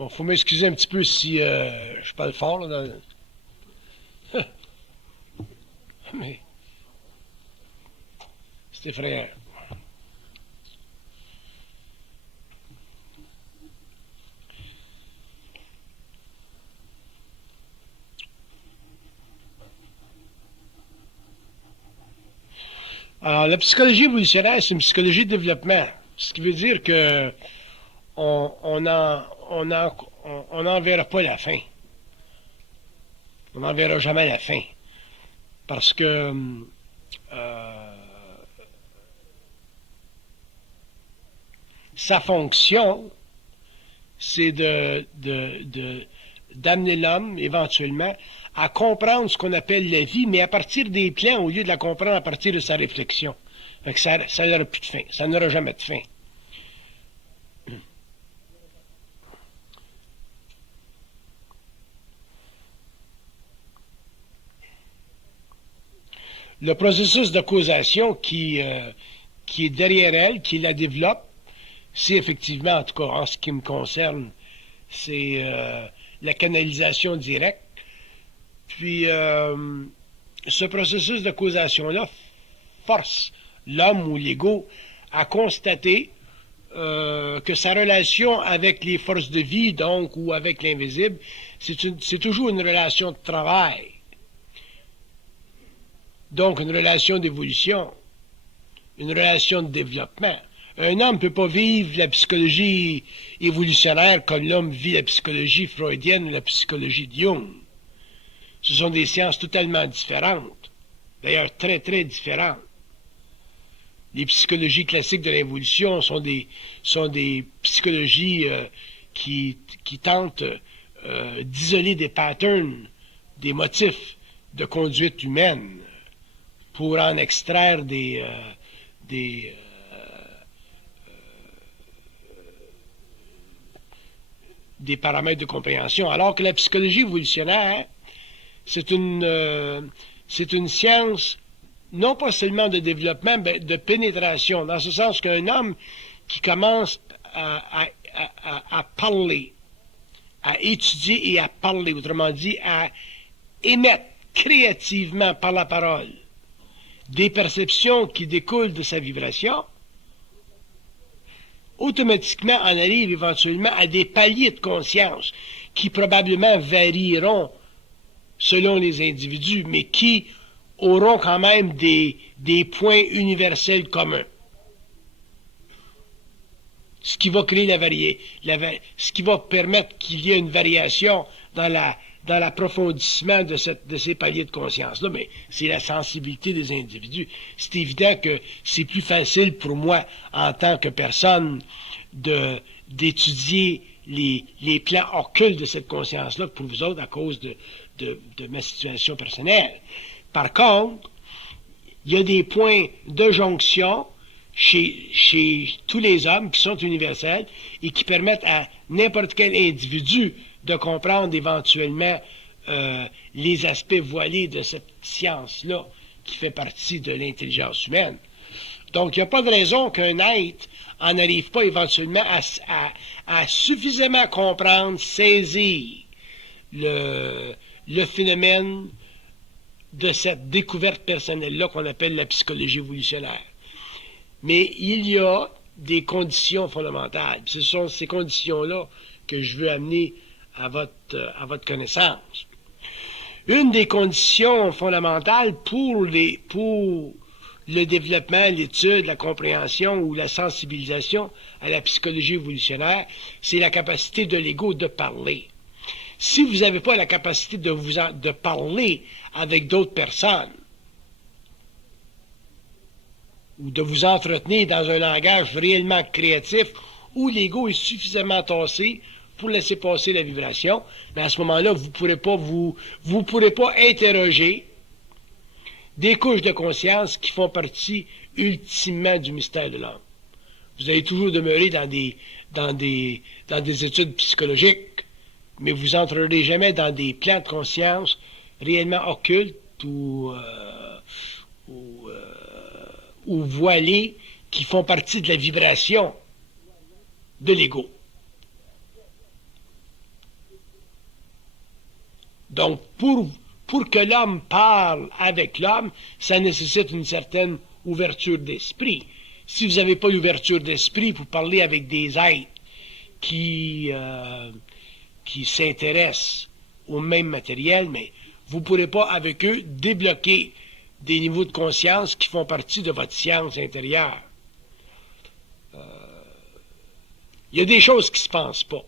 Bon, faut m'excuser un petit peu si je parle fort, là, mais c'est effrayant. Alors, la psychologie évolutionnaire, c'est une psychologie de développement. Ce qui veut dire que on n'en verra pas la fin. On n'en verra jamais la fin. Parce que euh, sa fonction, c'est d'amener l'homme, éventuellement, à comprendre ce qu'on appelle la vie, mais à partir des plans, au lieu de la comprendre à partir de sa réflexion. Fait que ça n'aura plus de fin. Ça n'aura jamais de fin. Le processus de causation qui est derrière elle, qui la développe, c'est effectivement, en tout cas en ce qui me concerne, c'est la canalisation directe. Puis, ce processus de causation-là force l'homme ou l'ego à constater que sa relation avec les forces de vie, donc, ou avec l'invisible, c'est toujours une relation de travail. Donc, une relation d'évolution, une relation de développement. Un homme ne peut pas vivre la psychologie évolutionnaire comme l'homme vit la psychologie freudienne ou la psychologie de Jung. Ce sont des sciences totalement différentes, d'ailleurs très, très différentes. Les psychologies classiques de l'évolution sont des psychologies qui tentent d'isoler des patterns, des motifs de conduite humaine pour en extraire des paramètres de compréhension, alors que la psychologie évolutionnaire, c'est une science non pas seulement de développement, mais de pénétration, dans ce sens qu'un homme qui commence à parler, à étudier et à parler, autrement dit, à émettre créativement par la parole des perceptions qui découlent de sa vibration, automatiquement en arrive éventuellement à des paliers de conscience qui probablement varieront selon les individus, mais qui auront quand même des points universels communs. Ce qui va créer ce qui va permettre qu'il y ait une variation dans l'approfondissement de ces paliers de conscience-là, mais c'est la sensibilité des individus. C'est évident que c'est plus facile pour moi, en tant que personne, d'étudier les plans occultes de cette conscience-là que pour vous autres à cause de ma situation personnelle. Par contre, il y a des points de jonction chez tous les hommes qui sont universels et qui permettent à n'importe quel individu de comprendre éventuellement les aspects voilés de cette science-là qui fait partie de l'intelligence humaine. Donc, il n'y a pas de raison qu'un être en arrive pas éventuellement à suffisamment comprendre, saisir le phénomène de cette découverte personnelle-là qu'on appelle la psychologie évolutionnaire. Mais il y a des conditions fondamentales. Ce sont ces conditions-là que je veux amener à votre connaissance. Une des conditions fondamentales pour le développement, l'étude, la compréhension ou la sensibilisation à la psychologie évolutionnaire, c'est la capacité de l'ego de parler. Si vous n'avez pas la capacité de parler avec d'autres personnes, ou de vous entretenir dans un langage réellement créatif, où l'ego est suffisamment tassé pour laisser passer la vibration, mais à ce moment-là, vous pourrez pas interroger des couches de conscience qui font partie ultimement du mystère de l'homme. Vous allez toujours demeurer dans des études psychologiques, mais vous n'entrerez jamais dans des plans de conscience réellement occultes ou voilés qui font partie de la vibration de l'ego. pour que l'homme parle avec l'homme, ça nécessite une certaine ouverture d'esprit. Si vous n'avez pas l'ouverture d'esprit pour parler avec des êtres qui s'intéressent au même matériel, mais vous ne pourrez pas avec eux débloquer des niveaux de conscience qui font partie de votre science intérieure. Il y a des choses qui ne se pensent pas.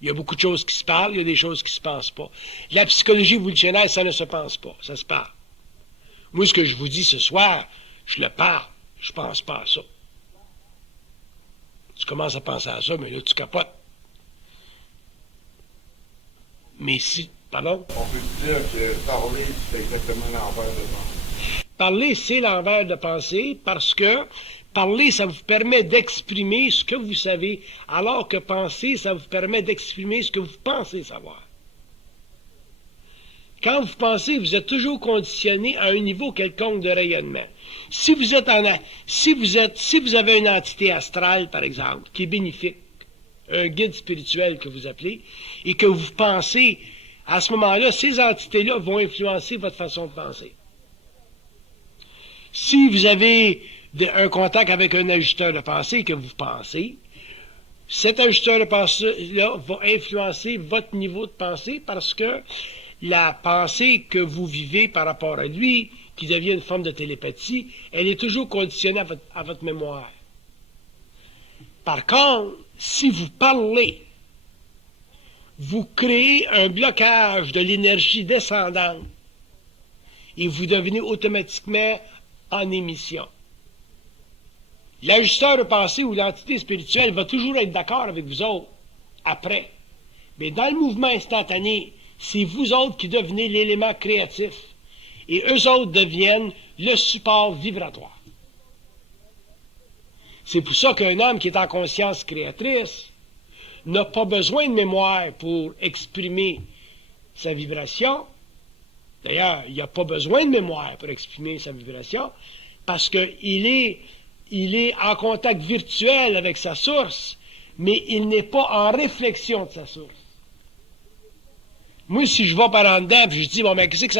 Il y a beaucoup de choses qui se parlent, il y a des choses qui ne se pensent pas. La psychologie évolutionnaire, ça ne se pense pas, ça se parle. Moi, ce que je vous dis ce soir, je le parle, je ne pense pas à ça. Tu commences à penser à ça, mais là, tu capotes. Mais si... Pardon? On peut dire que parler, c'est exactement l'envers de pensée. Parler, c'est l'envers de pensée parce que parler, ça vous permet d'exprimer ce que vous savez, alors que penser, ça vous permet d'exprimer ce que vous pensez savoir. Quand vous pensez, vous êtes toujours conditionné à un niveau quelconque de rayonnement. Si vous avez une entité astrale, par exemple, qui est bénéfique, un guide spirituel que vous appelez, et que vous pensez, à ce moment-là, ces entités-là vont influencer votre façon de penser. Si vous avez un contact avec un ajusteur de pensée et que vous pensez, cet ajusteur de pensée-là va influencer votre niveau de pensée parce que la pensée que vous vivez par rapport à lui, qui devient une forme de télépathie, elle est toujours conditionnée à votre mémoire. Par contre, si vous parlez, vous créez un blocage de l'énergie descendante et vous devenez automatiquement en émission. L'ajusteur de pensée ou l'entité spirituelle va toujours être d'accord avec vous autres après. Mais dans le mouvement instantané, c'est vous autres qui devenez l'élément créatif et eux autres deviennent le support vibratoire. C'est pour ça qu'un homme qui est en conscience créatrice n'a pas besoin de mémoire pour exprimer sa vibration. D'ailleurs, il n'a pas besoin de mémoire pour exprimer sa vibration parce qu'il est en contact virtuel avec sa source, mais il n'est pas en réflexion de sa source. Moi, si je vais par en dedans et je dis, bon, mais qu'est-ce que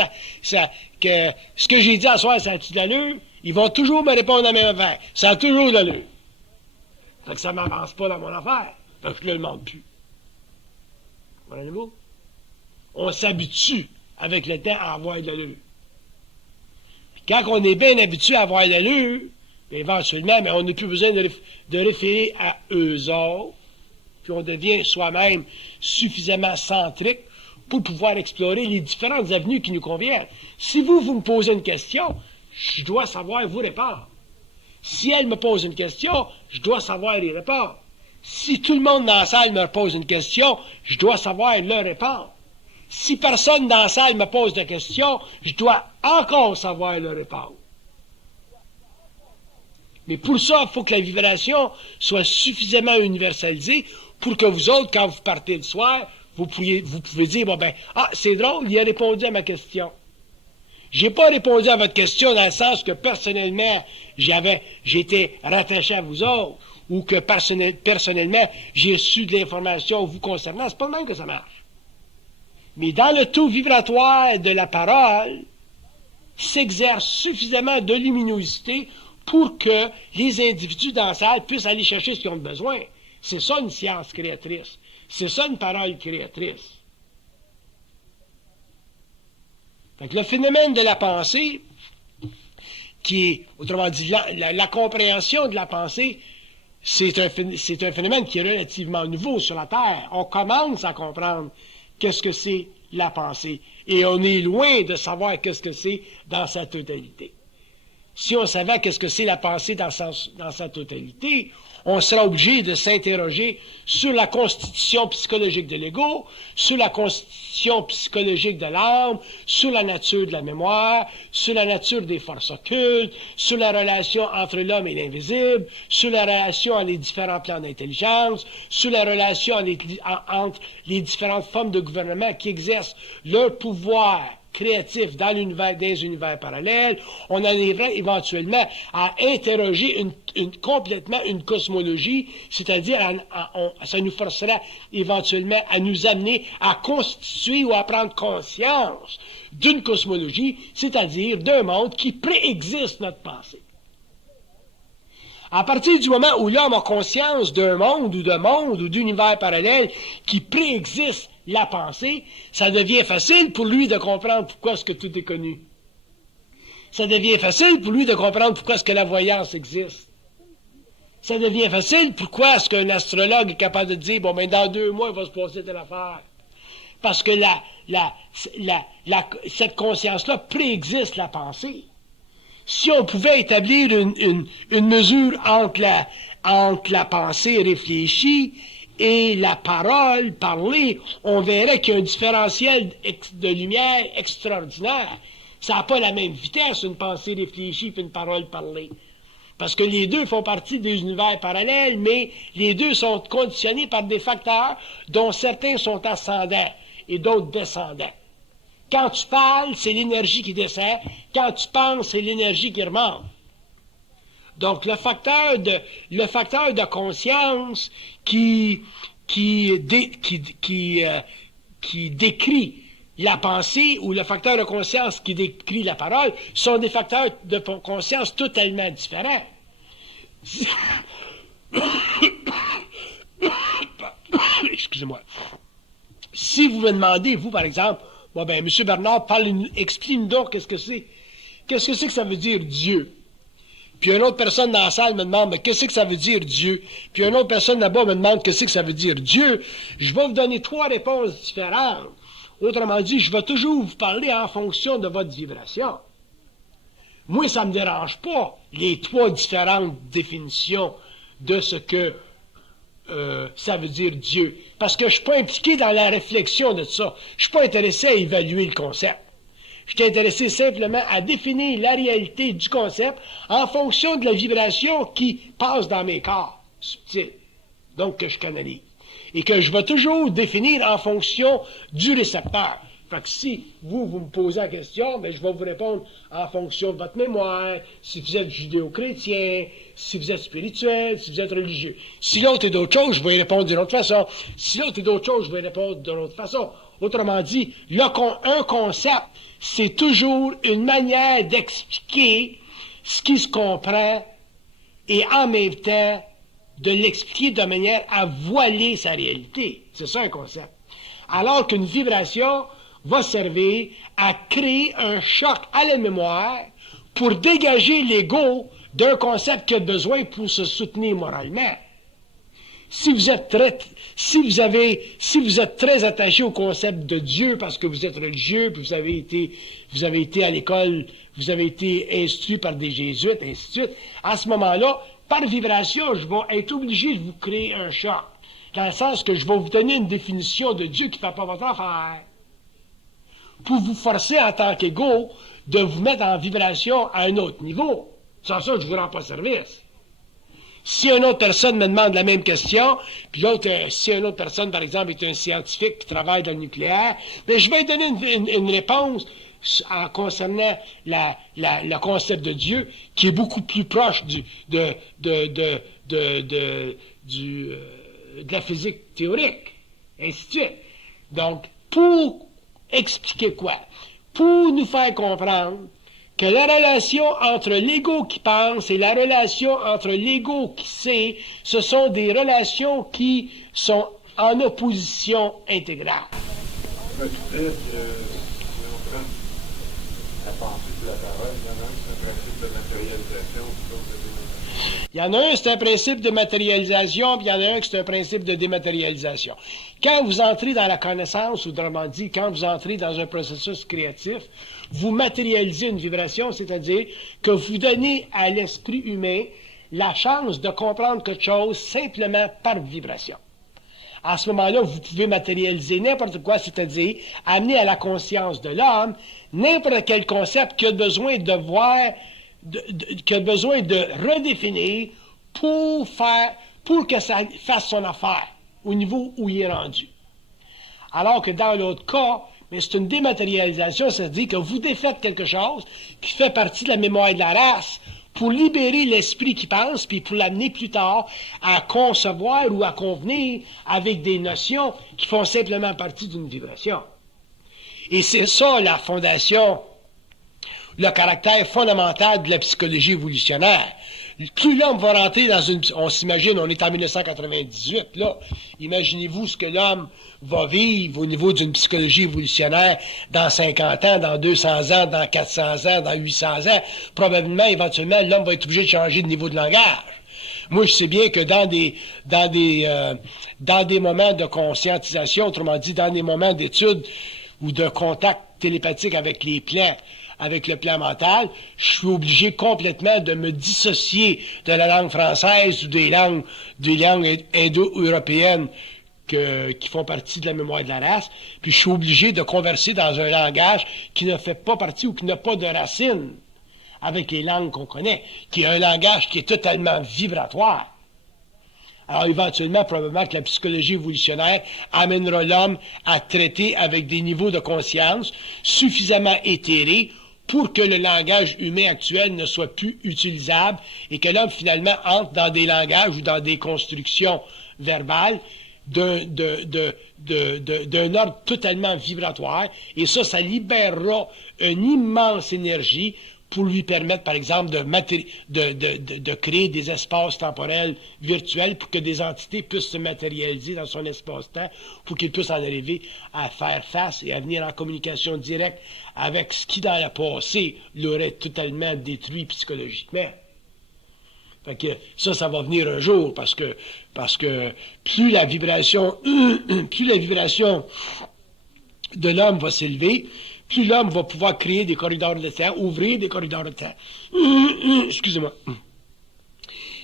ce que j'ai dit à soir, ça a-tu de l'allure? Ils vont toujours me répondre à la même affaire. Ça a toujours de l'allure. Fait que ça ne m'avance pas dans mon affaire. Fait que je ne le demande plus. Comprenez-vous? On s'habitue avec le temps à avoir de l'allure. Quand on est bien habitué à avoir de l'allure, éventuellement, mais on n'a plus besoin de référer à eux autres, puis on devient soi-même suffisamment centrique pour pouvoir explorer les différentes avenues qui nous conviennent. Si vous me posez une question, je dois savoir vous répondre. Si elle me pose une question, je dois savoir y répondre. Si tout le monde dans la salle me pose une question, je dois savoir leur répondre. Si personne dans la salle me pose de questions, je dois encore savoir leur répondre. Mais pour ça, il faut que la vibration soit suffisamment universalisée pour que vous autres, quand vous partez le soir, vous pouvez dire, bon ben, ah, c'est drôle, il a répondu à ma question. J'ai pas répondu à votre question dans le sens que personnellement, j'étais rattaché à vous autres, ou que personnellement, j'ai reçu de l'information vous concernant. C'est pas le même que ça marche. Mais dans le taux vibratoire de la parole, s'exerce suffisamment de luminosité pour que les individus dans la salle puissent aller chercher ce qu'ils ont besoin. C'est ça une science créatrice. C'est ça une parole créatrice. Donc, le phénomène de la pensée, qui est, autrement dit, la compréhension de la pensée, c'est un phénomène qui est relativement nouveau sur la Terre. On commence à comprendre qu'est-ce que c'est la pensée. Et on est loin de savoir qu'est-ce que c'est dans sa totalité. Si on savait qu'est-ce que c'est la pensée dans sa totalité, on serait obligé de s'interroger sur la constitution psychologique de l'ego, sur la constitution psychologique de l'âme, sur la nature de la mémoire, sur la nature des forces occultes, sur la relation entre l'homme et l'invisible, sur la relation entre les différents plans d'intelligence, sur la relation entre les différentes formes de gouvernement qui exercent leur pouvoir créatif dans l'univers, des univers parallèles, on arriverait éventuellement à interroger complètement une cosmologie, c'est-à-dire ça nous forcerait éventuellement à nous amener à constituer ou à prendre conscience d'une cosmologie, c'est-à-dire d'un monde qui préexiste notre pensée. À partir du moment où l'homme a conscience d'un monde ou d'univers parallèle qui préexiste la pensée, ça devient facile pour lui de comprendre pourquoi est-ce que tout est connu. Ça devient facile pour lui de comprendre pourquoi est-ce que la voyance existe. Ça devient facile pourquoi est-ce qu'un astrologue est capable de dire, bon, ben, dans 2 mois, il va se passer telle affaire. Parce que cette conscience-là préexiste la pensée. Si on pouvait établir une mesure entre la pensée réfléchie et la parole parlée, on verrait qu'il y a un différentiel de lumière extraordinaire. Ça n'a pas la même vitesse, une pensée réfléchie et une parole parlée. Parce que les deux font partie des univers parallèles, mais les deux sont conditionnés par des facteurs dont certains sont ascendants et d'autres descendants. Quand tu parles, c'est l'énergie qui descend. Quand tu penses, c'est l'énergie qui remonte. Donc, le facteur de conscience qui décrit la pensée ou le facteur de conscience qui décrit la parole sont des facteurs de conscience totalement différents. Excusez-moi. Si vous me demandez, vous, par exemple, bon, ben, M. Bernard, explique-nous donc qu'est-ce que c'est. Qu'est-ce que c'est que ça veut dire Dieu? Puis une autre personne dans la salle me demande, mais qu'est-ce que ça veut dire Dieu? Puis une autre personne là-bas me demande, qu'est-ce que ça veut dire Dieu? Je vais vous donner 3 réponses différentes. Autrement dit, je vais toujours vous parler en fonction de votre vibration. Moi, ça ne me dérange pas, les 3 différentes définitions de ce que ça veut dire Dieu. Parce que je ne suis pas impliqué dans la réflexion de ça. Je ne suis pas intéressé à évaluer le concept. Je suis intéressé simplement à définir la réalité du concept en fonction de la vibration qui passe dans mes corps subtils, donc que je canalise. Et que je vais toujours définir en fonction du récepteur. Fait que si vous me posez la question, ben, je vais vous répondre en fonction de votre mémoire, si vous êtes judéo-chrétien, si vous êtes spirituel, si vous êtes religieux. Si l'autre est d'autre chose, je vais y répondre d'une autre façon. Si l'autre est d'autre chose, je vais y répondre d'une autre façon. Autrement dit, un concept, c'est toujours une manière d'expliquer ce qui se comprend et en même temps de l'expliquer de manière à voiler sa réalité. C'est ça un concept. Alors qu'une vibration va servir à créer un choc à la mémoire pour dégager l'ego d'un concept qui a besoin pour se soutenir moralement. Si vous êtes très attaché au concept de Dieu parce que vous êtes religieux, puis vous avez été à l'école, vous avez été instruit par des jésuites, ainsi de suite, à ce moment-là, par vibration, je vais être obligé de vous créer un choc. Dans le sens que je vais vous donner une définition de Dieu qui ne fait pas votre affaire. Pour vous forcer en tant qu'ego de vous mettre en vibration à un autre niveau. Sans ça, je ne vous rends pas service. Si une autre personne me demande la même question, puis si une autre personne, par exemple, est un scientifique qui travaille dans le nucléaire, bien, je vais donner une réponse en concernant le concept de Dieu, qui est beaucoup plus proche de la physique théorique, ainsi de suite. Donc, pour expliquer quoi? Pour nous faire comprendre que la relation entre l'ego qui pense et la relation entre l'ego qui sait, ce sont des relations qui sont en opposition intégrale. Tu disais, on prend la pensée de la parole, il y en a un, c'est un principe de matérialisation, il y en a un, c'est un principe de matérialisation, puis il y en a un qui c'est un principe de dématérialisation. Quand vous entrez dans la connaissance, autrement dit, quand vous entrez dans un processus créatif, vous matérialisez une vibration, c'est-à-dire que vous donnez à l'esprit humain la chance de comprendre quelque chose simplement par vibration. À ce moment-là, vous pouvez matérialiser n'importe quoi, c'est-à-dire amener à la conscience de l'homme n'importe quel concept qui a besoin de voir, qui a besoin de redéfinir pour que ça fasse son affaire au niveau où il est rendu. Alors que dans l'autre cas, Mais c'est une dématérialisation, ça veut dire que vous défaites quelque chose qui fait partie de la mémoire de la race pour libérer l'esprit qui pense, puis pour l'amener plus tard à concevoir ou à convenir avec des notions qui font simplement partie d'une vibration. Et c'est ça la fondation, le caractère fondamental de la psychologie évolutionnaire. Plus l'homme va rentrer dans une... On s'imagine, on est en 1998, là. Imaginez-vous ce que l'homme va vivre au niveau d'une psychologie évolutionnaire dans 50 ans, dans 200 ans, dans 400 ans, dans 800 ans. Probablement, éventuellement, l'homme va être obligé de changer de niveau de langage. Moi, je sais bien que dans des moments de conscientisation, autrement dit, dans des moments d'étude ou de contact télépathique avec les plans, avec le plan mental, je suis obligé complètement de me dissocier de la langue française ou des langues indo-européennes qui font partie de la mémoire de la race, puis je suis obligé de converser dans un langage qui ne fait pas partie ou qui n'a pas de racines avec les langues qu'on connaît, qui est un langage qui est totalement vibratoire. Alors, éventuellement, probablement que la psychologie évolutionnaire amènera l'homme à traiter avec des niveaux de conscience suffisamment éthérés pour que le langage humain actuel ne soit plus utilisable et que l'homme, finalement, entre dans des langages ou dans des constructions verbales d'un ordre totalement vibratoire. Et ça libérera une immense énergie pour lui permettre, par exemple, de créer des espaces temporels virtuels pour que des entités puissent se matérialiser dans son espace-temps, pour qu'il puisse en arriver à faire face et à venir en communication directe avec ce qui, dans le passé, l'aurait totalement détruit psychologiquement. Fait que ça va venir un jour, parce que plus la vibration de l'homme va s'élever, plus l'homme va pouvoir créer des corridors de temps, ouvrir des corridors de temps. Excusez-moi.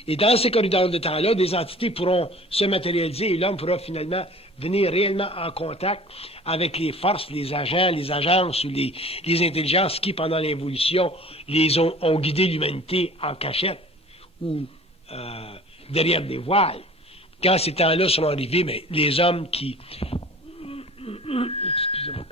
Et dans ces corridors de temps-là, des entités pourront se matérialiser et l'homme pourra finalement venir réellement en contact avec les forces, les agents, les agences ou les intelligences qui, pendant l'évolution, ont guidé l'humanité en cachette ou derrière des voiles. Quand ces temps-là seront arrivés, mais les hommes qui... Excusez-moi.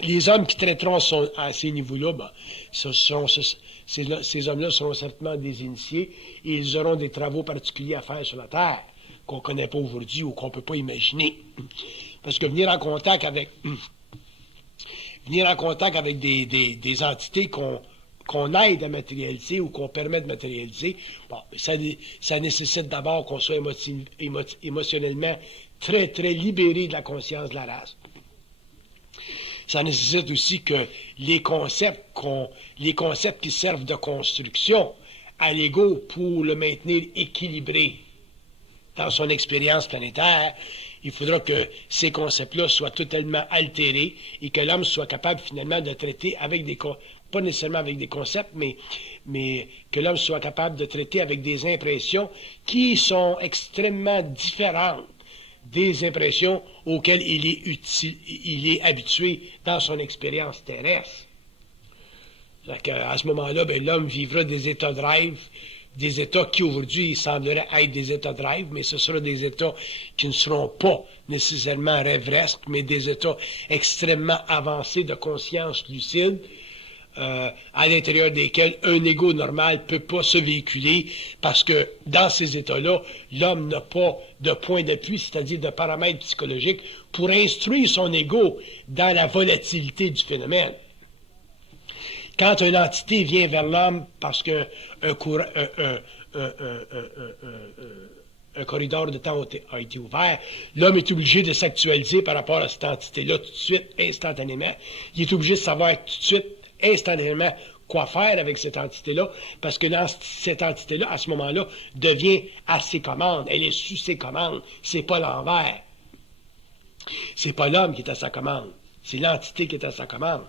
Les hommes qui traiteront à ces niveaux-là, ben, ces hommes-là seront certainement des initiés et ils auront des travaux particuliers à faire sur la Terre qu'on ne connaît pas aujourd'hui ou qu'on ne peut pas imaginer. Parce que venir en contact avec des entités qu'on aide à matérialiser ou qu'on permet de matérialiser, bon, ça nécessite d'abord qu'on soit émotionnellement très, très libéré de la conscience de la race. Ça nécessite aussi que les concepts qui servent de construction à l'ego pour le maintenir équilibré dans son expérience planétaire, il faudra que ces concepts-là soient totalement altérés et que l'homme soit capable finalement de traiter avec pas nécessairement avec des concepts, mais que l'homme soit capable de traiter avec des impressions qui sont extrêmement différentes des impressions auxquelles il est habitué dans son expérience terrestre. À ce moment-là, ben, l'homme vivra des états de rêve, des états qui aujourd'hui sembleraient être des états de rêve, mais ce seront des états qui ne seront pas nécessairement rêveresques, mais des états extrêmement avancés de conscience lucide, à l'intérieur desquels un ego normal ne peut pas se véhiculer parce que dans ces états-là, l'homme n'a pas de point d'appui, c'est-à-dire de paramètres psychologiques pour instruire son ego dans la volatilité du phénomène. Quand une entité vient vers l'homme parce qu'un corridor de temps a été ouvert, l'homme est obligé de s'actualiser par rapport à cette entité-là tout de suite, instantanément. Il est obligé de savoir tout de suite, instantanément, quoi faire avec cette entité-là, parce que cette entité-là, à ce moment-là, devient à ses commandes. Elle est sous ses commandes. C'est pas l'envers. C'est pas l'homme qui est à sa commande. C'est l'entité qui est à sa commande.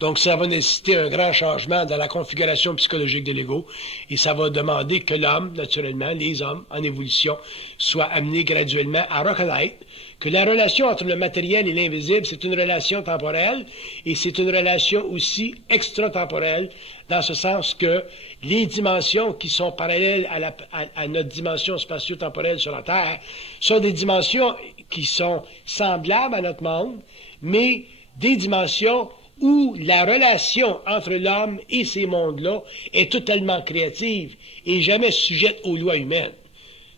Donc, ça va nécessiter un grand changement dans la configuration psychologique de l'ego et ça va demander que l'homme, naturellement, les hommes en évolution, soient amenés graduellement à reconnaître que la relation entre le matériel et l'invisible, c'est une relation temporelle et c'est une relation aussi extratemporelle, dans ce sens que les dimensions qui sont parallèles à notre dimension spatio-temporelle sur la Terre sont des dimensions qui sont semblables à notre monde, mais des dimensions où la relation entre l'homme et ces mondes-là est totalement créative et jamais sujette aux lois humaines.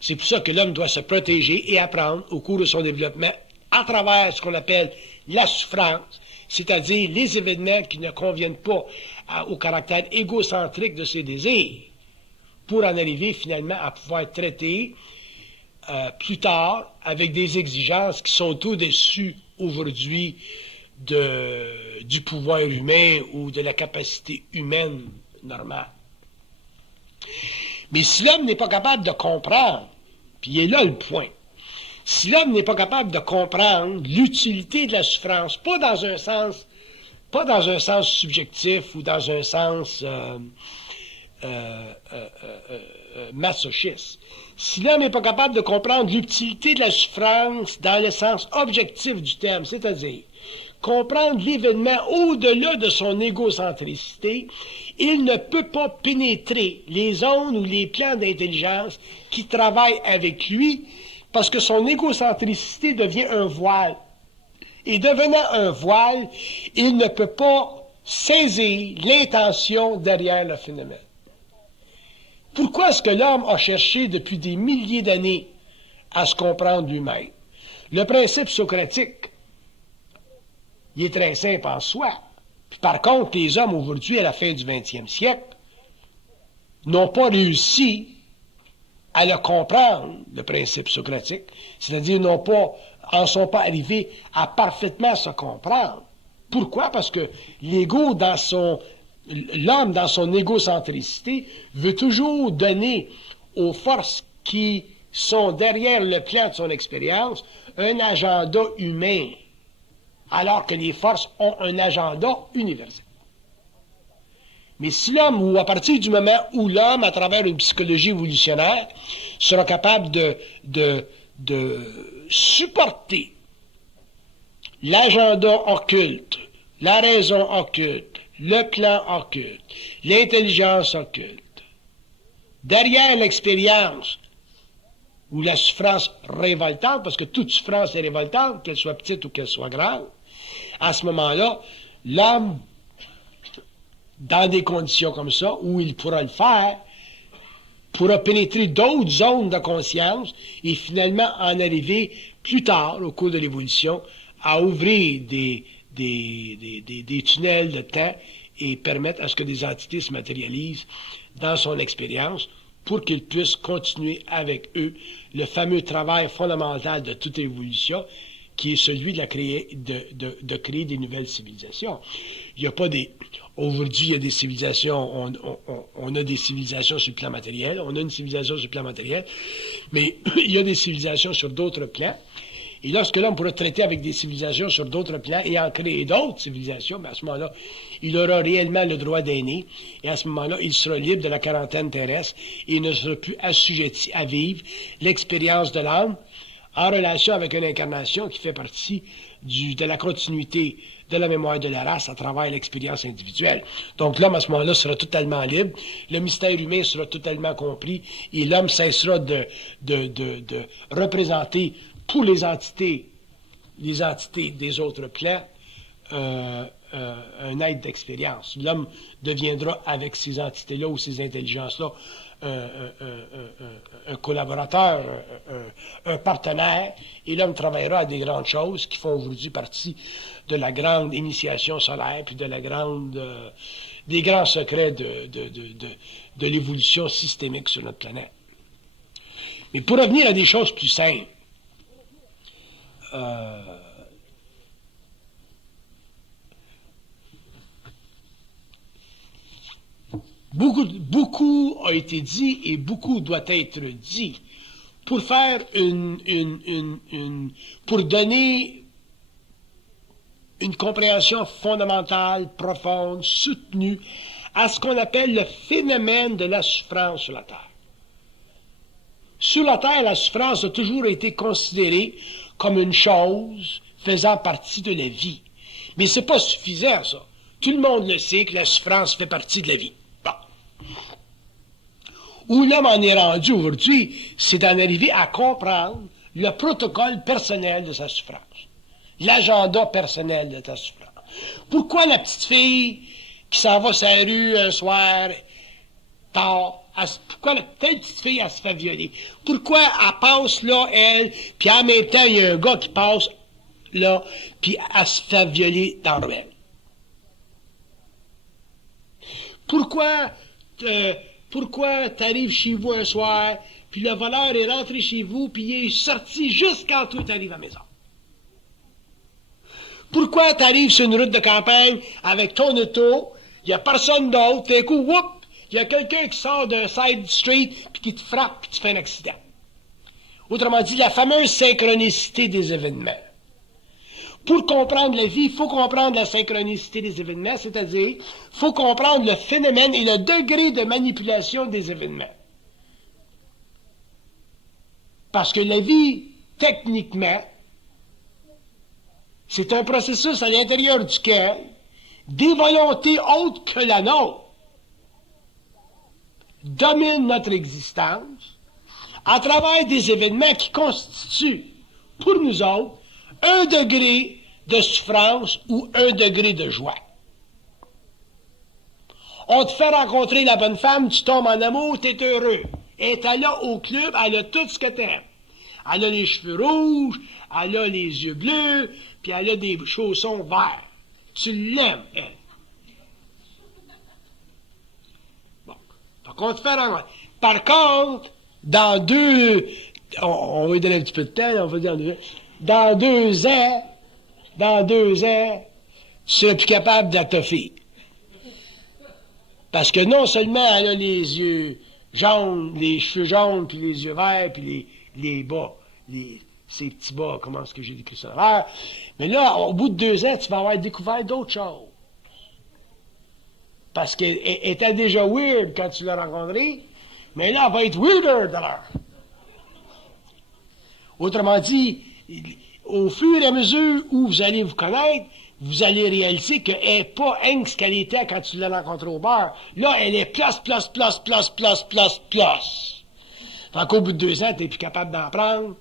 C'est pour ça que l'homme doit se protéger et apprendre au cours de son développement à travers ce qu'on appelle la souffrance, c'est-à-dire les événements qui ne conviennent pas au caractère égocentrique de ses désirs, pour en arriver finalement à pouvoir traiter plus tard avec des exigences qui sont au-dessus aujourd'hui du pouvoir humain ou de la capacité humaine normale. Mais si l'homme n'est pas capable de comprendre, puis il est là le point, si l'homme n'est pas capable de comprendre l'utilité de la souffrance, pas dans un sens subjectif ou dans un sens masochiste, si l'homme n'est pas capable de comprendre l'utilité de la souffrance dans le sens objectif du terme, c'est-à-dire comprendre l'événement au-delà de son égocentricité, il ne peut pas pénétrer les zones ou les plans d'intelligence qui travaillent avec lui parce que son égocentricité devient un voile. Et devenant un voile, il ne peut pas saisir l'intention derrière le phénomène. Pourquoi est-ce que l'homme a cherché depuis des milliers d'années à se comprendre lui-même? Le principe socratique, il est très simple en soi. Puis par contre, les hommes aujourd'hui, à la fin du 20e siècle, n'ont pas réussi à le comprendre, le principe socratique, c'est-à-dire en sont pas arrivés à parfaitement se comprendre. Pourquoi? Parce que l'homme, dans son égocentricité, veut toujours donner aux forces qui sont derrière le plan de son expérience un agenda humain, alors que les forces ont un agenda universel. Mais si l'homme, ou à partir du moment où l'homme, à travers une psychologie évolutionnaire, sera capable de supporter l'agenda occulte, la raison occulte, le plan occulte, l'intelligence occulte, derrière l'expérience ou la souffrance révoltante, parce que toute souffrance est révoltante, qu'elle soit petite ou qu'elle soit grande, à ce moment-là, l'homme, dans des conditions comme ça, où il pourra le faire, pourra pénétrer d'autres zones de conscience et finalement en arriver plus tard, au cours de l'évolution, à ouvrir des tunnels de temps et permettre à ce que des entités se matérialisent dans son expérience pour qu'il puisse continuer avec eux le fameux travail fondamental de toute évolution qui est celui de créer des nouvelles civilisations. Il n'y a pas aujourd'hui, il y a des civilisations, on a des civilisations sur le plan matériel, on a une civilisation sur le plan matériel, mais il y a des civilisations sur d'autres plans. Et lorsque l'homme pourra traiter avec des civilisations sur d'autres plans et en créer d'autres civilisations, à ce moment-là, il aura réellement le droit d'aimer. Et à ce moment-là, il sera libre de la quarantaine terrestre et il ne sera plus assujetti à vivre l'expérience de l'âme en relation avec une incarnation qui fait partie de la continuité de la mémoire de la race à travers l'expérience individuelle. Donc l'homme, à ce moment-là, sera totalement libre, le mystère humain sera totalement compris et l'homme cessera de représenter pour les entités des autres plans, un être d'expérience. L'homme deviendra avec ces entités-là ou ces intelligences-là un collaborateur, un partenaire, et l'homme travaillera à des grandes choses qui font aujourd'hui partie de la grande initiation solaire, puis de des grands secrets de l'évolution systémique sur notre planète. Mais pour revenir à des choses plus simples, beaucoup a été dit et beaucoup doit être dit pour faire pour donner une compréhension fondamentale, profonde, soutenue, à ce qu'on appelle le phénomène de la souffrance sur la Terre. Sur la Terre, la souffrance a toujours été considérée comme une chose faisant partie de la vie. Mais c'est pas suffisant, ça. Tout le monde le sait que la souffrance fait partie de la vie. Bon. Où l'homme en est rendu aujourd'hui, c'est d'en arriver à comprendre le protocole personnel de sa souffrance. L'agenda personnel de ta souffrance. Pourquoi la petite fille qui s'en va sur la rue un soir, tard, pourquoi telle petite fille, elle se fait violer? Pourquoi elle passe là, elle, puis en même temps, il y a un gars qui passe là, puis elle se fait violer dans la ruelle? Pourquoi t'arrives chez vous un soir, puis le voleur est rentré chez vous, puis il est sorti juste quand toi t'arrives à la maison? Pourquoi t'arrives sur une route de campagne avec ton auto, il n'y a personne d'autre, d'un coup, whoop, il y a quelqu'un qui sort d'un side street, puis qui te frappe, puis tu fais un accident. Autrement dit, la fameuse synchronicité des événements. Pour comprendre la vie, il faut comprendre la synchronicité des événements, c'est-à-dire, il faut comprendre le phénomène et le degré de manipulation des événements. Parce que la vie, techniquement, c'est un processus à l'intérieur duquel des volontés autres que la nôtre dominent notre existence à travers des événements qui constituent, pour nous autres, un degré de souffrance ou un degré de joie. On te fait rencontrer la bonne femme, tu tombes en amour, t'es heureux. Elle est là au club, elle a tout ce que t'aimes. Elle a les cheveux rouges, elle a les yeux bleus, puis elle a des chaussons verts. Tu l'aimes, elle. Bon. Donc, on te fait rencontrer. Par contre, dans deux... On va lui donner un petit peu de temps, on va dire dans 2 ans, tu seras plus capable d'atoffer. Parce que non seulement elle a les yeux jaunes, les cheveux jaunes, puis les yeux verts, puis les bas, ces petits bas, comment est-ce que j'ai décrit ça? Alors, mais là, au bout de 2 ans, tu vas avoir découvert d'autres choses. Parce qu'elle était déjà weird quand tu l'as rencontrée, mais là, elle va être weirder de l'heure. Autrement dit, au fur et à mesure où vous allez vous connaître, vous allez réaliser qu'elle n'est pas ce qu'elle était quand tu l'as rencontrée au bar. Là, elle est plus. Fait qu'au bout de 2 ans, tu n'es plus capable d'en prendre,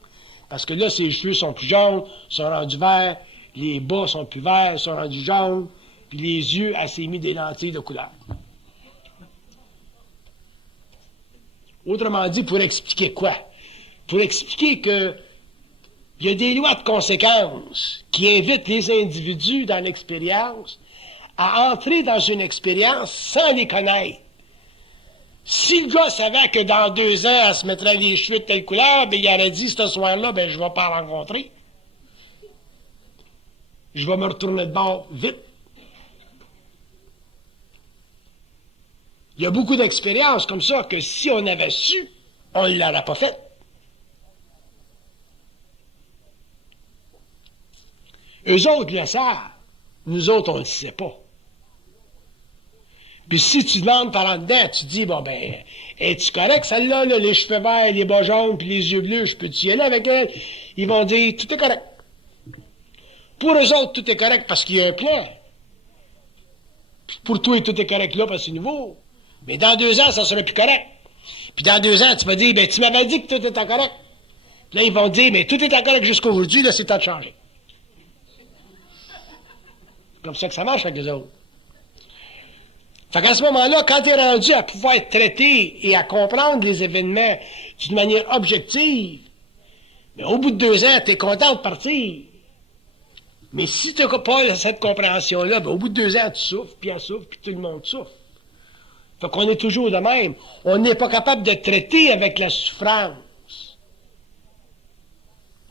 parce que là, ses cheveux sont plus jaunes, sont rendus verts, les bas sont plus verts, sont rendus jaunes, puis les yeux, elle s'est mis des lentilles de couleur. Autrement dit, pour expliquer quoi? Pour expliquer que il y a des lois de conséquences qui invitent les individus dans l'expérience à entrer dans une expérience sans les connaître. Si le gars savait que dans 2 ans, elle se mettrait les cheveux de telle couleur, ben, il aurait dit, ce soir-là, ben, je ne vais pas la rencontrer. Je vais me retourner de bord vite. Il y a beaucoup d'expériences comme ça que si on avait su, on ne l'aurait pas fait. Eux autres le savent. Nous autres, on ne le sait pas. Puis si tu demandes par en dedans, tu dis, bon ben, es-tu correct celle-là, là, les cheveux verts, les bas jaunes, puis les yeux bleus, je peux-tu y aller avec elle? Ils vont dire, tout est correct. Pour eux autres, tout est correct parce qu'il y a un plan. Puis pour toi, tout est correct là parce que c'est nouveau. Mais dans 2 ans, ça sera plus correct. Puis dans 2 ans, tu vas dire, ben tu m'avais dit que tout était correct. Puis là, ils vont dire, mais tout est correct jusqu'à aujourd'hui, là, c'est temps de changer. C'est comme ça que ça marche avec les autres. Fait qu'à ce moment-là, quand tu es rendu à pouvoir traiter et à comprendre les événements d'une manière objective, mais au bout de 2 ans, tu es content de partir. Mais si tu n'as pas cette compréhension-là, ben au bout de 2 ans, tu souffres, puis elle souffre, puis tout le monde souffre. Fait qu'on est toujours de même. On n'est pas capable de traiter avec la souffrance.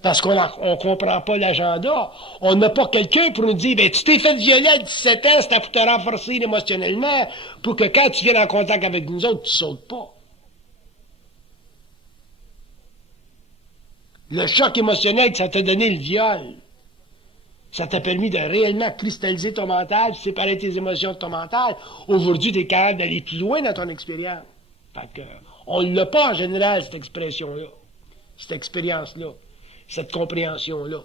Parce qu'on ne comprend pas l'agenda. On n'a pas quelqu'un pour nous dire, ben, tu t'es fait violer à 17 ans, c'est pour te renforcer émotionnellement, pour que quand tu viens en contact avec nous autres, tu sautes pas. Le choc émotionnel que ça t'a donné le viol. Ça t'a permis de réellement cristalliser ton mental, séparer tes émotions de ton mental. Aujourd'hui, tu es capable d'aller plus loin dans ton expérience. Fait que, on ne l'a pas en général, cette expression-là, cette expérience-là, cette compréhension-là.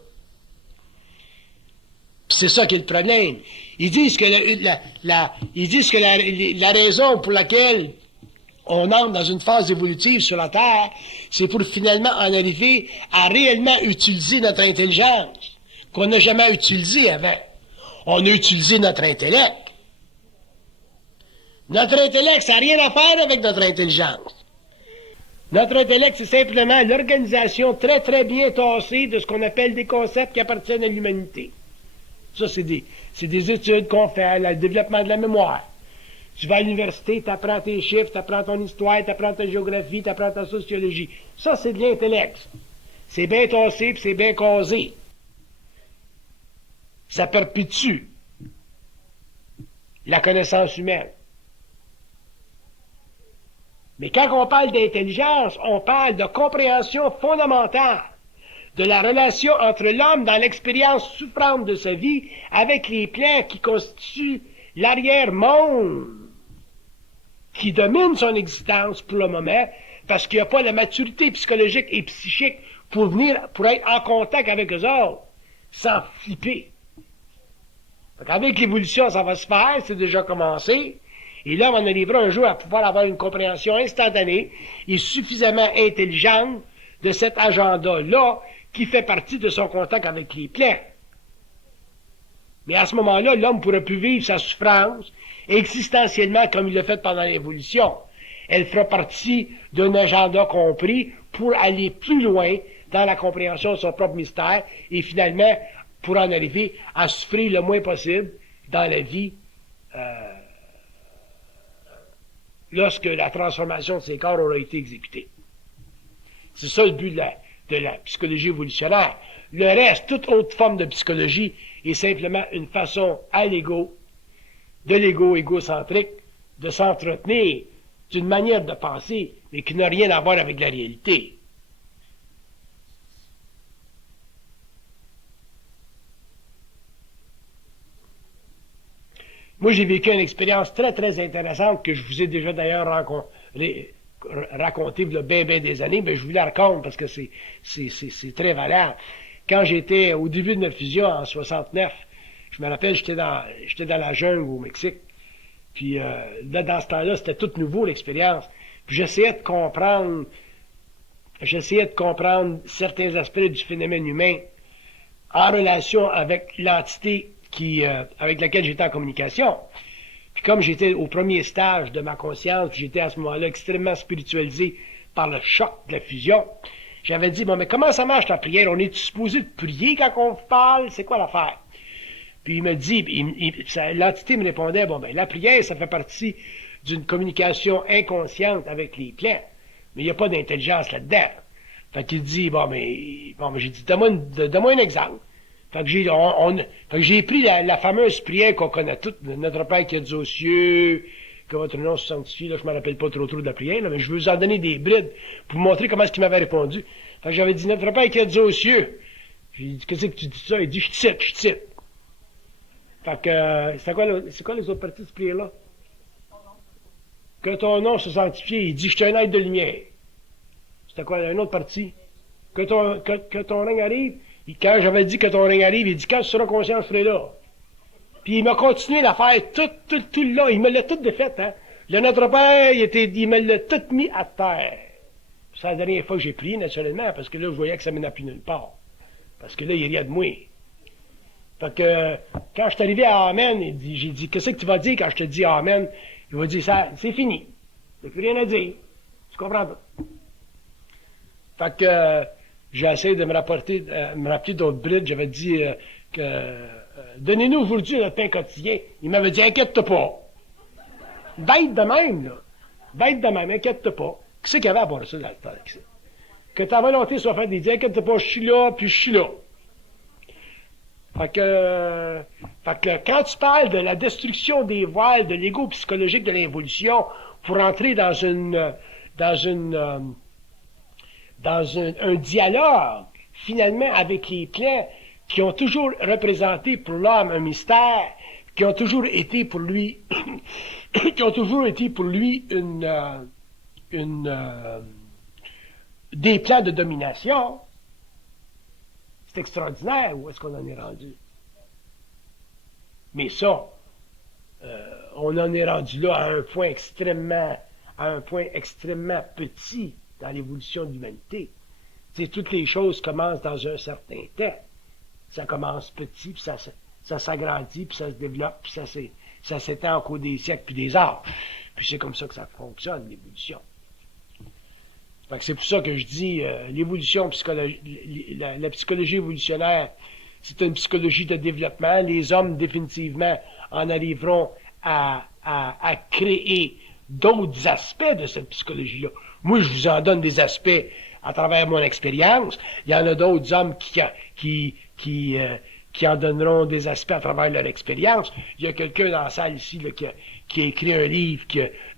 Puis c'est ça qui est le problème. Ils disent que la raison pour laquelle on entre dans une phase évolutive sur la Terre, c'est pour finalement en arriver à réellement utiliser notre intelligence, qu'on n'a jamais utilisé avant. On a utilisé notre intellect. Notre intellect, ça n'a rien à faire avec notre intelligence. Notre intellect, c'est simplement l'organisation très, très bien tassée de ce qu'on appelle des concepts qui appartiennent à l'humanité. Ça, c'est des études qu'on fait, le développement de la mémoire. Tu vas à l'université, tu apprends tes chiffres, tu apprends ton histoire, tu apprends ta géographie, tu apprends ta sociologie. Ça, c'est de l'intellect. Ça. C'est bien tassé puis c'est bien casé. Ça perpétue la connaissance humaine. Mais quand on parle d'intelligence, on parle de compréhension fondamentale de la relation entre l'homme dans l'expérience souffrante de sa vie avec les plans qui constituent l'arrière-monde qui domine son existence pour le moment parce qu'il n'y a pas la maturité psychologique et psychique pour être en contact avec eux autres sans flipper. Avec l'évolution, ça va se faire, c'est déjà commencé. Et là, on arrivera un jour à pouvoir avoir une compréhension instantanée et suffisamment intelligente de cet agenda-là qui fait partie de son contact avec les plans. Mais à ce moment-là, l'homme ne pourra plus vivre sa souffrance existentiellement comme il l'a fait pendant l'évolution. Elle fera partie d'un agenda compris pour aller plus loin dans la compréhension de son propre mystère et finalement pour en arriver à souffrir le moins possible dans la vie lorsque la transformation de ses corps aura été exécutée. C'est ça le but de la psychologie évolutionnaire. Le reste, toute autre forme de psychologie, est simplement une façon de l'ego égocentrique, de s'entretenir d'une manière de penser, mais qui n'a rien à voir avec la réalité. Moi, j'ai vécu une expérience très, très intéressante que je vous ai déjà d'ailleurs racontée il y a bien des années, mais je vous la raconte parce que c'est très valable. Quand j'étais au début de ma fusion en 69, je me rappelle, j'étais dans la jungle au Mexique. Puis là, dans ce temps-là, c'était tout nouveau l'expérience. Puis j'essayais de comprendre certains aspects du phénomène humain en relation avec l'entité avec laquelle j'étais en communication. Puis comme j'étais au premier stage de ma conscience, puis j'étais à ce moment-là extrêmement spiritualisé par le choc de la fusion, j'avais dit, bon, mais comment ça marche la prière? On est supposé de prier quand on parle? C'est quoi l'affaire? Puis il me dit, l'entité me répondait, bon, ben la prière, ça fait partie d'une communication inconsciente avec les plans, mais il n'y a pas d'intelligence là-dedans. Fait qu'il dit, bon, mais j'ai dit, donne-moi un exemple. Fait que j'ai pris la fameuse prière qu'on connaît toutes, Notre Père qui êtes aux cieux, que votre nom se sanctifie, là, je me rappelle pas trop de la prière, là, mais je veux vous en donner des brides pour vous montrer comment est-ce qu'il m'avait répondu. Fait que j'avais dit, Notre Père qui êtes aux cieux. J'ai dit, qu'est-ce que tu dis ça? Il dit, je cite. Fait que, c'est quoi les autres parties de cette prière-là? Que ton nom se sanctifie. Il dit, je suis un être de lumière. C'était quoi, une autre partie? Que ton règne arrive. Quand j'avais dit que ton règne arrive, il dit, quand tu seras conscient, je serai là. Puis il m'a continué à faire tout le long. Il me l'a tout défait, hein. Le Notre Père, il me l'a tout mis à terre. C'est la dernière fois que j'ai prié, naturellement, parce que là, je voyais que ça ne menait plus nulle part. Parce que là, il riait de moi. Fait que, quand je suis arrivé à Amen, j'ai dit, qu'est-ce que tu vas dire quand je te dis Amen? Il va dire, ça, c'est fini. Il n'y a plus rien à dire. Tu comprends pas? Fait que, j'ai essayé de me rappeler d'autres brides. J'avais dit donnez-nous aujourd'hui notre pain quotidien. Il m'avait dit, inquiète-toi pas. Bête de même, là. Bête de même, inquiète-toi pas. Qu'est-ce qu'il y avait à voir ça dans le temps? Que ta volonté soit faite, il dit, inquiète-toi pas, je suis là, puis je suis là. Fait que quand tu parles de la destruction des voiles, de l'ego psychologique de l'involution, pour entrer dans un dialogue, finalement, avec les plans qui ont toujours représenté pour l'homme un mystère, qui ont toujours été pour lui, qui ont toujours été pour lui des plans de domination. C'est extraordinaire où est-ce qu'on en est rendu. Mais ça, on en est rendu là à un point extrêmement petit dans l'évolution de l'humanité. C'est toutes les choses commencent dans un certain temps. Ça commence petit, puis ça s'agrandit, puis ça se développe, puis ça s'étend au cours des siècles, puis des âges. Puis c'est comme ça que ça fonctionne, l'évolution. Fait que c'est pour ça que je dis, l'évolution la psychologie évolutionnaire, c'est une psychologie de développement. Les hommes, définitivement, en arriveront à créer d'autres aspects de cette psychologie-là. Moi, je vous en donne des aspects à travers mon expérience. Il y en a d'autres hommes qui en donneront des aspects à travers leur expérience. Il y a quelqu'un dans la salle ici là, qui a écrit un livre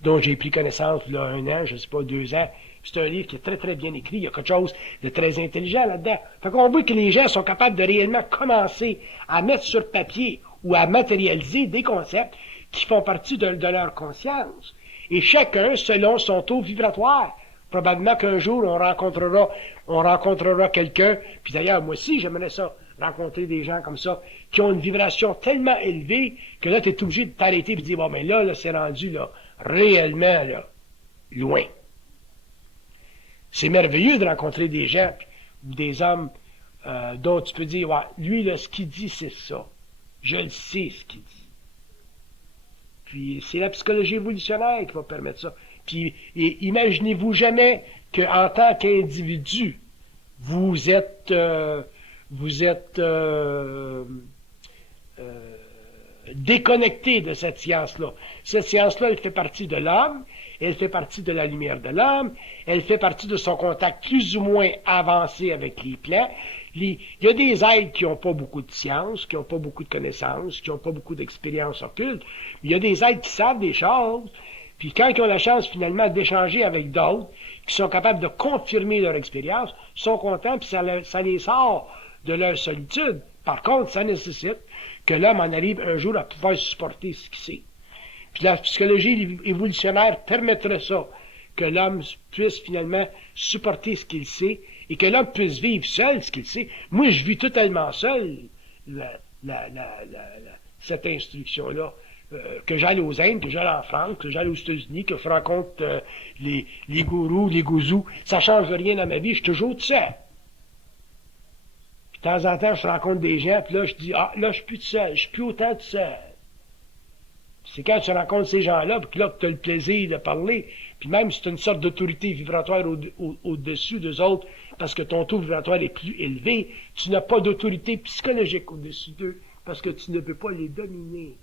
dont j'ai pris connaissance là, 1 an, je ne sais pas, 2 ans. C'est un livre qui est très, très bien écrit. Il y a quelque chose de très intelligent là-dedans. Fait qu'on voit que les gens sont capables de réellement commencer à mettre sur papier ou à matérialiser des concepts qui font partie de leur conscience. Et chacun selon son taux vibratoire. Probablement qu'un jour, on rencontrera quelqu'un, puis d'ailleurs, moi aussi, j'aimerais ça, rencontrer des gens comme ça, qui ont une vibration tellement élevée, que là, tu es obligé de t'arrêter et de dire, bon, mais là, c'est rendu, là, réellement, là, loin. C'est merveilleux de rencontrer des gens, ou des hommes, dont tu peux dire, ouais, lui, là, ce qu'il dit, c'est ça. Je le sais, ce qu'il dit. Puis, c'est la psychologie évolutionnaire qui va permettre ça. Puis, imaginez-vous jamais qu'en tant qu'individu, vous êtes déconnecté de cette science-là. Cette science-là, elle fait partie de l'homme, elle fait partie de la lumière de l'homme, elle fait partie de son contact plus ou moins avancé avec les plans. Il y a des êtres qui n'ont pas beaucoup de science, qui n'ont pas beaucoup de connaissances, qui n'ont pas beaucoup d'expérience occulte. Il y a des êtres qui savent des choses, puis quand ils ont la chance finalement d'échanger avec d'autres, qui sont capables de confirmer leur expérience, ils sont contents, puis ça les sort de leur solitude. Par contre, ça nécessite que l'homme en arrive un jour à pouvoir supporter ce qu'il sait. Puis la psychologie évolutionnaire permettrait ça, que l'homme puisse finalement supporter ce qu'il sait, et que l'homme puisse vivre seul ce qu'il sait. Moi, je vis totalement seul cette instruction-là. Que j'aille aux Indes, que j'aille en France, que j'aille aux États-Unis, que je rencontre les gourous, les gouzous, ça change rien dans ma vie, je suis toujours tout seul. Puis de temps en temps, je rencontre des gens, puis là, je dis, ah, là, je suis plus tout seul, je suis plus autant tout seul. C'est quand tu rencontres ces gens-là, puis là, que tu as le plaisir de parler, puis même si tu as une sorte d'autorité vibratoire au-dessus d'eux autres, parce que ton taux vibratoire est plus élevé, tu n'as pas d'autorité psychologique au-dessus d'eux, parce que tu ne peux pas les dominer.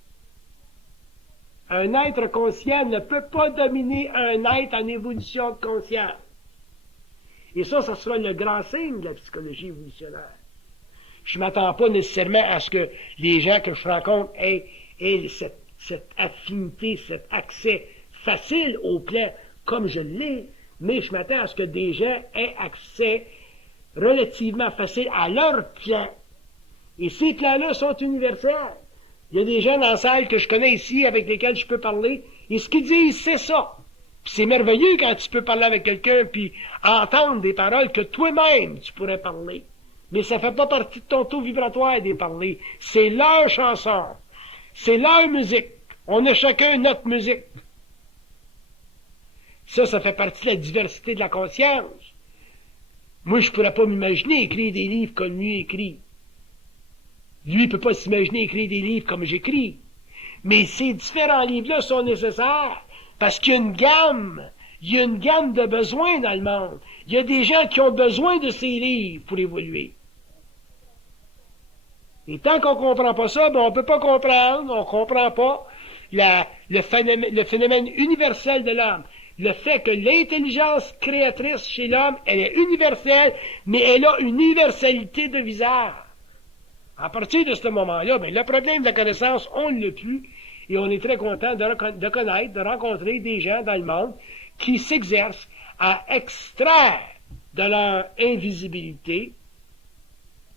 Un être conscient ne peut pas dominer un être en évolution de conscience. Et ça sera le grand signe de la psychologie évolutionnaire. Je ne m'attends pas nécessairement à ce que les gens que je rencontre aient cette affinité, cet accès facile au plan comme je l'ai, mais je m'attends à ce que des gens aient accès relativement facile à leur plan. Et ces plans-là sont universels. Il y a des gens dans la salle que je connais ici avec lesquels je peux parler, et ce qu'ils disent, c'est ça. Puis c'est merveilleux quand tu peux parler avec quelqu'un puis entendre des paroles que toi-même tu pourrais parler. Mais ça fait pas partie de ton taux vibratoire d'y parler. C'est leur chanson. C'est leur musique. On a chacun notre musique. Ça fait partie de la diversité de la conscience. Moi, je pourrais pas m'imaginer écrire des livres comme lui écrit. Lui, il peut pas s'imaginer écrire des livres comme j'écris. Mais ces différents livres-là sont nécessaires parce qu'il y a une gamme. Il y a une gamme de besoins dans le monde. Il y a des gens qui ont besoin de ces livres pour évoluer. Et tant qu'on comprend pas ça, ben on peut pas comprendre, on comprend pas le phénomène universel de l'homme. Le fait que l'intelligence créatrice chez l'homme, elle est universelle, mais elle a une universalité de visage. À partir de ce moment-là, ben, le problème de la connaissance, on ne l'a plus, et on est très content de connaître, de rencontrer des gens dans le monde qui s'exercent à extraire de leur invisibilité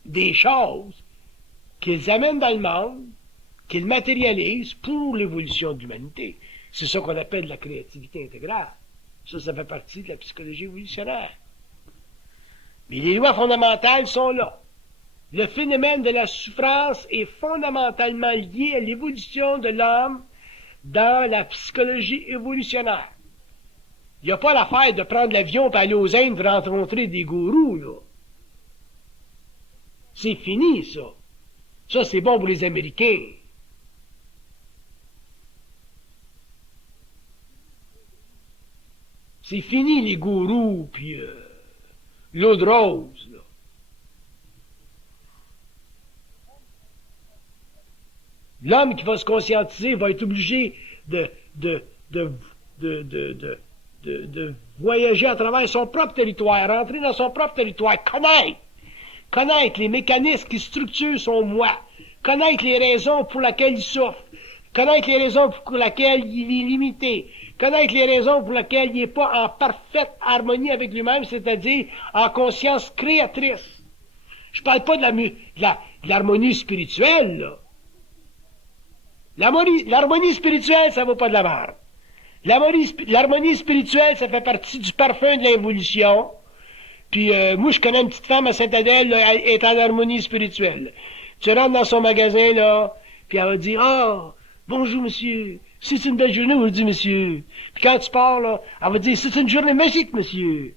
des choses qu'ils amènent dans le monde, qu'ils matérialisent pour l'évolution de l'humanité. C'est ça qu'on appelle la créativité intégrale. Ça fait partie de la psychologie évolutionnaire. Mais les lois fondamentales sont là. Le phénomène de la souffrance est fondamentalement lié à l'évolution de l'homme dans la psychologie évolutionnaire. Il n'y a pas l'affaire de prendre l'avion et aller aux Indes pour rencontrer des gourous, là. C'est fini, ça. Ça, c'est bon pour les Américains. C'est fini, les gourous, puis l'eau de rose, là. L'homme qui va se conscientiser va être obligé de voyager à travers son propre territoire, rentrer dans son propre territoire, connaître les mécanismes qui structurent son moi, connaître les raisons pour lesquelles il souffre, connaître les raisons pour lesquelles il est limité, connaître les raisons pour lesquelles il n'est pas en parfaite harmonie avec lui-même, c'est-à-dire en conscience créatrice. Je parle pas de l'harmonie spirituelle, là. L'harmonie spirituelle, ça vaut pas de la merde. L'harmonie spirituelle, ça fait partie du parfum de l'évolution. Puis moi, je connais une petite femme à Saint-Adèle, là, elle est en harmonie spirituelle. Tu rentres dans son magasin, là, puis elle va dire « Ah, bonjour, monsieur. C'est une belle journée aujourd'hui, monsieur. » Puis quand tu pars, là, elle va dire « C'est une journée magique, monsieur. »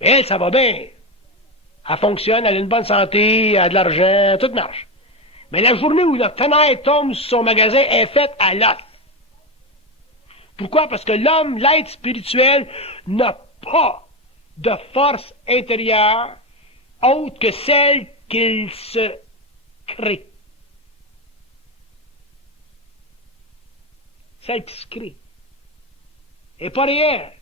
Elle, ça va bien. Elle fonctionne, elle a une bonne santé, elle a de l'argent, tout marche. Mais la journée où la fenêtre tombe sur son magasin est faite à l'os. Pourquoi? Parce que l'homme, l'être spirituel, n'a pas de force intérieure autre que celle qu'il se crée. Celle qui se crée. Elle n'est pas réelle.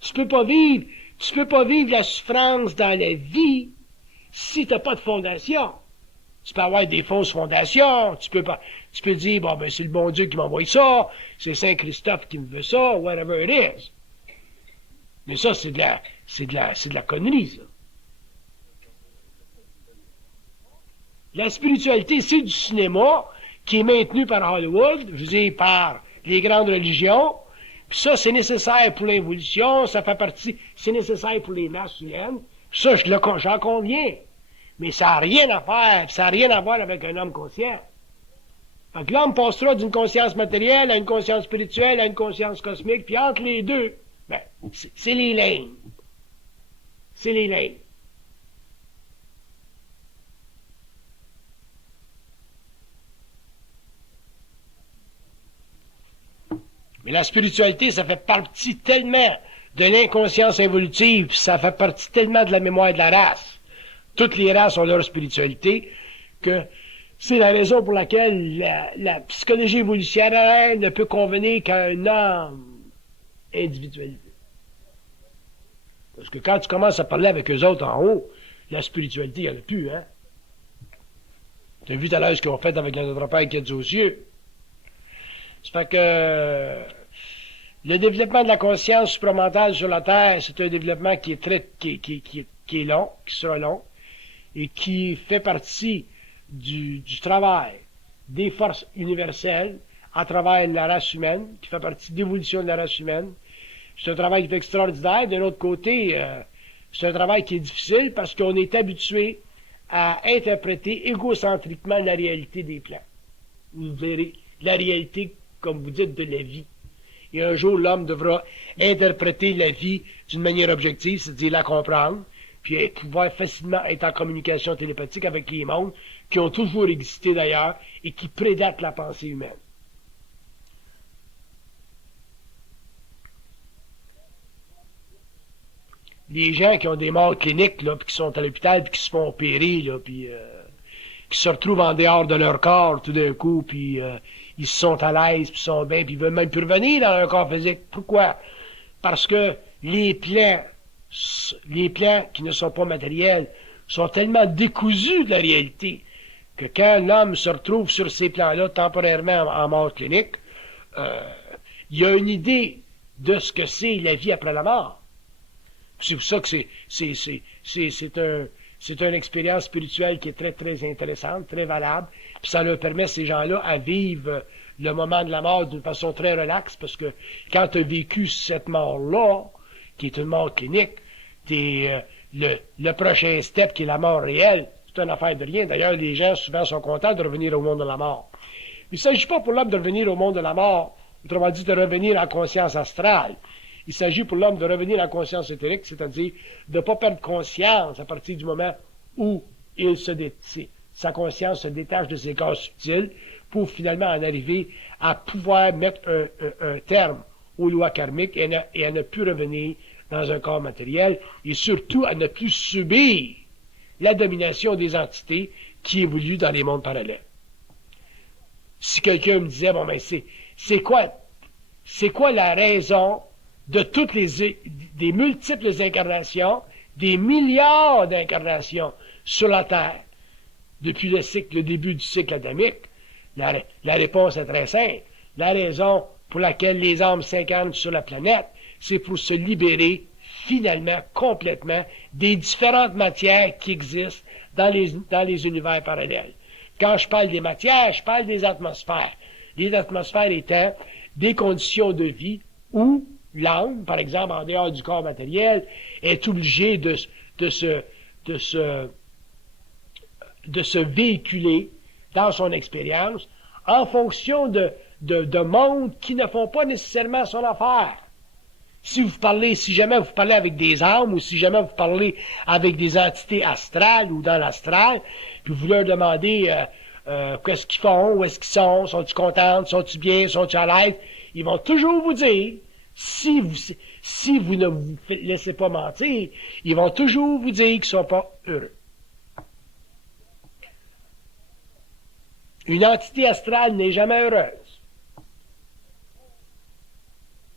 Tu peux pas vivre la souffrance dans la vie si tu n'as pas de fondation. Tu peux avoir des fausses fondations, tu peux dire, bon, ben, c'est le bon Dieu qui m'envoie ça, c'est Saint Christophe qui me veut ça, whatever it is. Mais ça, c'est de la connerie, ça. La spiritualité, c'est du cinéma qui est maintenu par Hollywood, je veux dire, par les grandes religions. Puis ça, c'est nécessaire pour l'évolution, ça fait partie, c'est nécessaire pour les masses humaines. Ça, j'en conviens. Mais ça n'a rien à faire, ça n'a rien à voir avec un homme conscient. Fait que l'homme passera d'une conscience matérielle à une conscience spirituelle à une conscience cosmique, puis entre les deux, ben, c'est les lignes. C'est les lignes. Mais la spiritualité, ça fait partie tellement de l'inconscience évolutive, ça fait partie tellement de la mémoire de la race. Toutes les races ont leur spiritualité, que c'est la raison pour laquelle la psychologie évolutionnaire ne peut convenir qu'à un homme individualisé. Parce que quand tu commences à parler avec eux autres en haut, la spiritualité, il n'y en a plus, hein? Tu as vu tout à l'heure ce qu'ils ont fait avec notre Père qui est aux cieux. Ça fait que le développement de la conscience supramentale sur la Terre, c'est un développement qui est long, qui sera long, et qui fait partie du travail des forces universelles à travers la race humaine, qui fait partie de l'évolution de la race humaine. C'est un travail qui est extraordinaire. D'un autre côté, c'est un travail qui est difficile parce qu'on est habitué à interpréter égocentriquement la réalité des plans. Vous verrez la réalité, comme vous dites, de la vie. Et un jour, l'homme devra interpréter la vie d'une manière objective, c'est-à-dire la comprendre, puis pouvoir facilement être en communication télépathique avec les mondes qui ont toujours existé d'ailleurs et qui prédatent la pensée humaine. Les gens qui ont des morts cliniques, là, puis qui sont à l'hôpital, puis qui se font opérer, là, puis qui se retrouvent en dehors de leur corps tout d'un coup, puis ils se sont à l'aise, puis ils sont bien, puis ils veulent même plus revenir dans leur corps physique. Pourquoi? Parce que les plans qui ne sont pas matériels sont tellement décousus de la réalité que quand l'homme se retrouve sur ces plans-là temporairement en mort clinique, il y a une idée de ce que c'est la vie après la mort. C'est pour ça que c'est une expérience spirituelle qui est très, très intéressante, très valable, puis ça leur permet, ces gens-là, à vivre le moment de la mort d'une façon très relaxe, parce que quand tu as vécu cette mort-là, qui est une mort clinique, le prochain step, qui est la mort réelle, c'est une affaire de rien. D'ailleurs, les gens, souvent, sont contents de revenir au monde de la mort. Il ne s'agit pas pour l'homme de revenir au monde de la mort, autrement dit, de revenir en conscience astrale. Il s'agit pour l'homme de revenir en conscience éthérique, c'est-à-dire de ne pas perdre conscience à partir du moment où sa conscience se détache de ses corps subtils pour finalement en arriver à pouvoir mettre un terme aux lois karmiques et à ne plus revenir dans un corps matériel et surtout à ne plus subir la domination des entités qui évoluent dans les mondes parallèles. Si quelqu'un me disait, bon, ben, c'est quoi la raison de toutes des multiples incarnations, des milliards d'incarnations sur la Terre, depuis le début du cycle adamique? La réponse est très simple. La raison pour laquelle les âmes s'incarnent sur la planète, c'est pour se libérer finalement, complètement, des différentes matières qui existent dans les univers parallèles. Quand je parle des matières, je parle des atmosphères. Les atmosphères étant des conditions de vie où l'âme, par exemple, en dehors du corps matériel, est obligée de se véhiculer dans son expérience en fonction de mondes qui ne font pas nécessairement son affaire. Si jamais vous parlez avec des âmes ou si jamais vous parlez avec des entités astrales ou dans l'astral, puis vous leur demandez qu'est-ce qu'ils font, où est-ce qu'ils sont-ils contents, sont-ils bien, sont-ils à l'aise, ils vont toujours vous dire, si vous ne vous laissez pas mentir, ils vont toujours vous dire qu'ils ne sont pas heureux. Une entité astrale n'est jamais heureuse.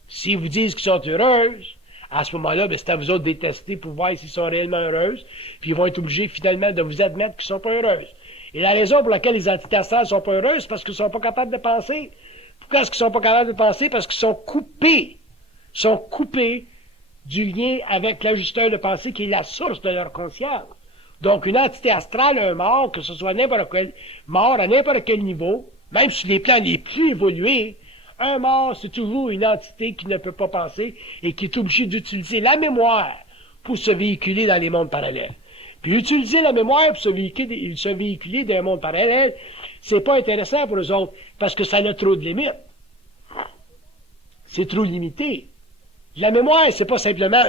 S'ils vous disent qu'ils sont heureuses, à ce moment-là, ben, c'est à vous autres de tester pour voir s'ils sont réellement heureuses, puis ils vont être obligés finalement de vous admettre qu'ils ne sont pas heureuses. Et la raison pour laquelle les entités astrales ne sont pas heureuses, c'est parce qu'ils ne sont pas capables de penser. Pourquoi est-ce qu'ils ne sont pas capables de penser? Parce qu'ils sont coupés du lien avec l'ajusteur de pensée qui est la source de leur conscience. Donc, une entité astrale, un mort, que ce soit n'importe quel mort à n'importe quel niveau, même sur les plans les plus évolués, un mort, c'est toujours une entité qui ne peut pas penser et qui est obligée d'utiliser la mémoire pour se véhiculer dans les mondes parallèles. Puis utiliser la mémoire pour se véhiculer dans un monde parallèle, c'est pas intéressant pour eux autres, parce que ça a trop de limites. C'est trop limité. La mémoire, c'est pas simplement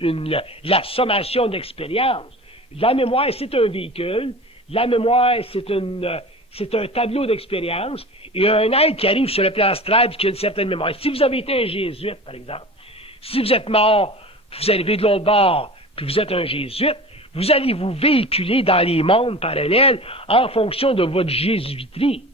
la sommation d'expériences. La mémoire, c'est un véhicule. La mémoire, c'est un tableau d'expérience et un être qui arrive sur le plan astral et qui a une certaine mémoire. Si vous avez été un jésuite, par exemple, si vous êtes mort, vous arrivez de l'autre bord, puis vous êtes un jésuite, vous allez vous véhiculer dans les mondes parallèles en fonction de votre jésuiterie.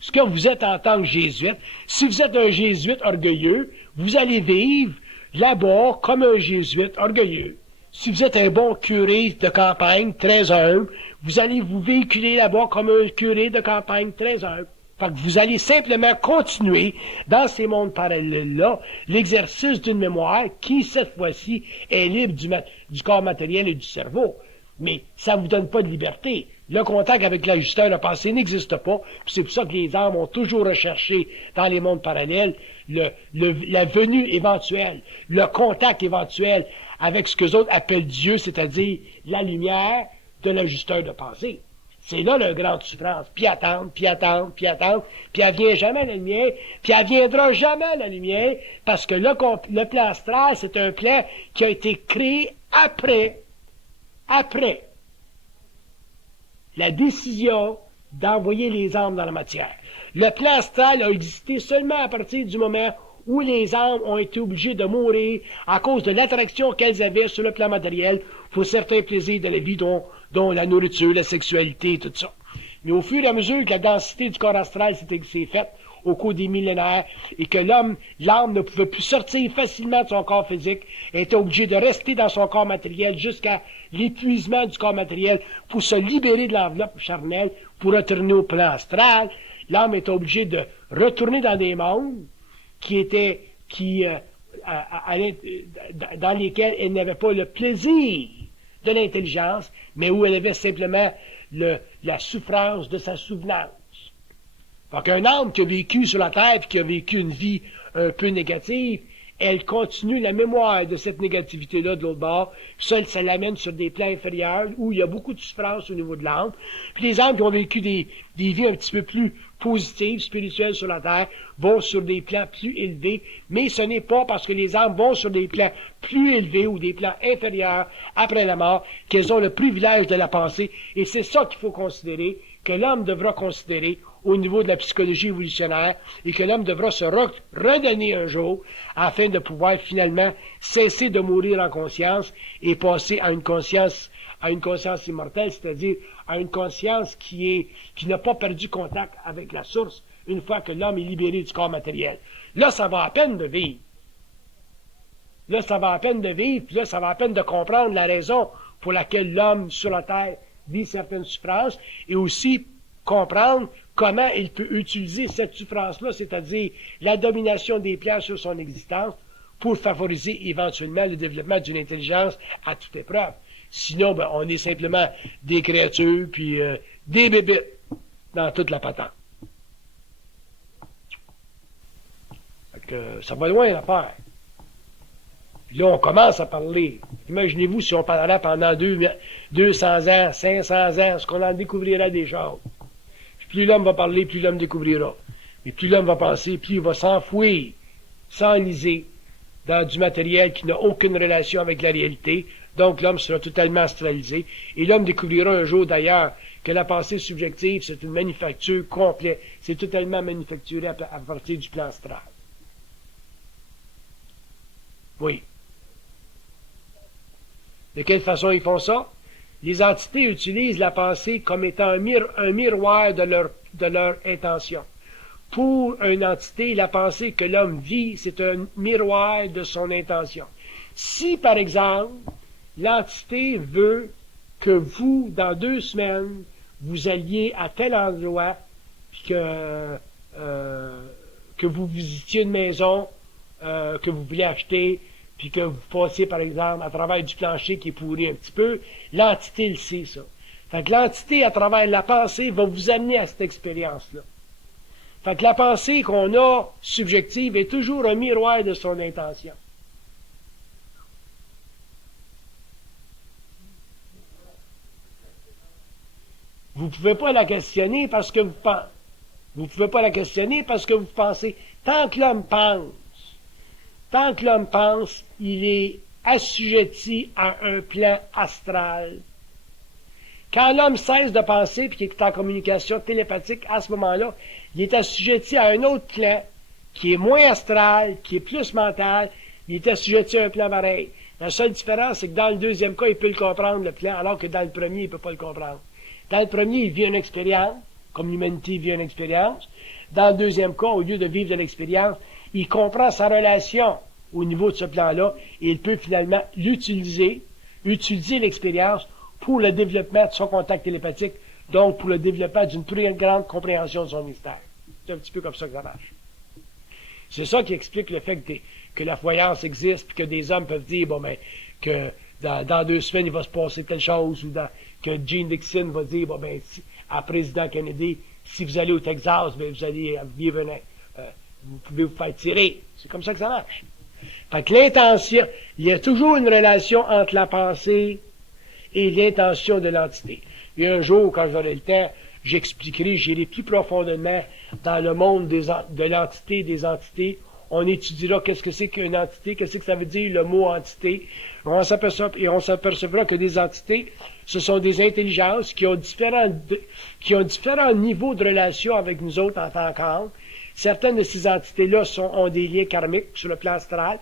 Ce que vous êtes en tant que jésuite, si vous êtes un jésuite orgueilleux, vous allez vivre là-bas comme un jésuite orgueilleux. Si vous êtes un bon curé de campagne, très humble, vous allez vous véhiculer là-bas comme un curé de campagne très humble. Fait que vous allez simplement continuer dans ces mondes parallèles-là l'exercice d'une mémoire qui, cette fois-ci, est libre du corps matériel et du cerveau. Mais ça ne vous donne pas de liberté. Le contact avec l'ajusteur de pensée n'existe pas. C'est pour ça que les âmes ont toujours recherché dans les mondes parallèles la venue éventuelle, le contact éventuel avec ce que les autres appellent Dieu, c'est-à-dire la lumière de l'ajusteur de pensée. C'est là la grande souffrance. Puis attendre, puis elle vient jamais la lumière, puis elle viendra jamais la lumière, parce que le plan astral, c'est un plan qui a été créé après la décision d'envoyer les âmes dans la matière. Le plan astral a existé seulement à partir du moment où les âmes ont été obligées de mourir à cause de l'attraction qu'elles avaient sur le plan matériel pour certains plaisirs de la vie, dont la nourriture, la sexualité, tout ça. Mais au fur et à mesure que la densité du corps astral s'est faite au cours des millénaires et que l'âme ne pouvait plus sortir facilement de son corps physique, était obligé de rester dans son corps matériel jusqu'à l'épuisement du corps matériel pour se libérer de l'enveloppe charnelle, pour retourner au plan astral, l'âme était obligée de retourner dans des mondes dans lesquelles elle n'avait pas le plaisir de l'intelligence, mais où elle avait simplement la souffrance de sa souvenance. Donc, un âme qui a vécu sur la terre et qui a vécu une vie un peu négative, elle continue la mémoire de cette négativité-là de l'autre bord, puis ça l'amène sur des plans inférieurs où il y a beaucoup de souffrance au niveau de l'âme. Puis les âmes qui ont vécu des vies un petit peu plus positives, spirituelles sur la terre, vont sur des plans plus élevés, mais ce n'est pas parce que les âmes vont sur des plans plus élevés ou des plans inférieurs après la mort qu'elles ont le privilège de la pensée, et c'est ça qu'il faut considérer, que l'homme devra considérer au niveau de la psychologie évolutionnaire et que l'homme devra se redonner un jour afin de pouvoir finalement cesser de mourir en conscience et passer à une conscience immortelle, c'est-à-dire à une conscience qui n'a pas perdu contact avec la source une fois que l'homme est libéré du corps matériel. Là, ça va à peine de vivre. Là, ça va à peine de vivre, puis là, ça va à peine de comprendre la raison pour laquelle l'homme sur la terre vit certaines souffrances et aussi comprendre comment il peut utiliser cette souffrance-là, c'est-à-dire la domination des plans sur son existence, pour favoriser éventuellement le développement d'une intelligence à toute épreuve. Sinon, on est simplement des créatures, puis des bébites dans toute la patente. Ça va loin l'affaire. Puis là, on commence à parler. Imaginez-vous si on parlerait pendant 200 ans, 500 ans, ce qu'on en découvrirait des choses. Plus l'homme va parler, plus l'homme découvrira. Et plus l'homme va penser, plus il va s'enfouir, s'enliser dans du matériel qui n'a aucune relation avec la réalité. Donc l'homme sera totalement astralisé. Et l'homme découvrira un jour d'ailleurs que la pensée subjective, c'est une manufacture complète. C'est totalement manufacturé à partir du plan astral. Oui. De quelle façon ils font ça? Les entités utilisent la pensée comme étant un miroir de leur intention. Pour une entité, la pensée que l'homme vit, c'est un miroir de son intention. Si, par exemple, l'entité veut que vous, dans 2 semaines, vous alliez à tel endroit, puis que vous visitiez une maison que vous voulez acheter, puis que vous passiez, par exemple, à travers du plancher qui est pourri un petit peu, l'entité le sait, ça. Fait que l'entité, à travers la pensée, va vous amener à cette expérience-là. Fait que la pensée qu'on a subjective est toujours un miroir de son intention. Vous ne pouvez pas la questionner parce que vous pensez. Vous ne pouvez pas la questionner parce que vous pensez. Tant que l'homme pense, il est assujetti à un plan astral. Quand l'homme cesse de penser puis qu'il est en communication télépathique, à ce moment-là, il est assujetti à un autre plan qui est moins astral, qui est plus mental. Il est assujetti à un plan pareil. La seule différence, c'est que dans le deuxième cas, il peut le comprendre, le plan, alors que dans le premier, il ne peut pas le comprendre. Dans le premier, il vit une expérience, comme l'humanité vit une expérience. Dans le deuxième cas, au lieu de vivre de l'expérience, il comprend sa relation au niveau de ce plan-là et il peut finalement utiliser l'expérience pour le développement de son contact télépathique, donc pour le développement d'une plus grande compréhension de son mystère. C'est un petit peu comme ça que ça marche. C'est ça qui explique le fait que la voyance existe et que des hommes peuvent dire que dans 2 semaines, il va se passer telle chose ou que Gene Dixon va dire à président Kennedy, si vous allez au Texas, vous allez vivre vous pouvez vous faire tirer. C'est comme ça que ça marche. Fait que l'intention, il y a toujours une relation entre la pensée et l'intention de l'entité. Et un jour, quand j'aurai le temps, j'expliquerai, j'irai plus profondément dans le monde de l'entité, des entités. On étudiera qu'est-ce que c'est qu'une entité, qu'est-ce que ça veut dire le mot entité. On s'apercevra que des entités, ce sont des intelligences qui ont différents niveaux de relation avec nous autres en tant qu'âme. Certaines de ces entités-là ont des liens karmiques sur le plan astral.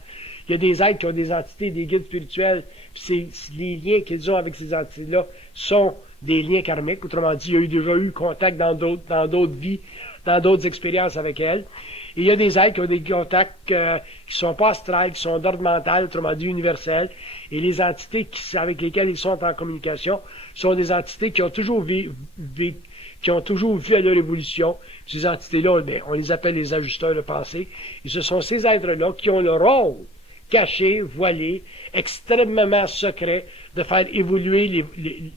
Il y a des êtres qui ont des entités, des guides spirituels, puis les liens qu'ils ont avec ces entités-là sont des liens karmiques. Autrement dit, il y a déjà eu contact dans d'autres vies, dans d'autres expériences avec elles. Et il y a des êtres qui ont des contacts qui sont pas astrales, qui sont d'ordre mental, autrement dit universel. Et les entités avec lesquelles ils sont en communication sont des entités qui ont toujours vu à leur évolution. Ces entités-là, on les appelle les ajusteurs de pensée. Et ce sont ces êtres-là qui ont le rôle caché, voilé, extrêmement secret, de faire évoluer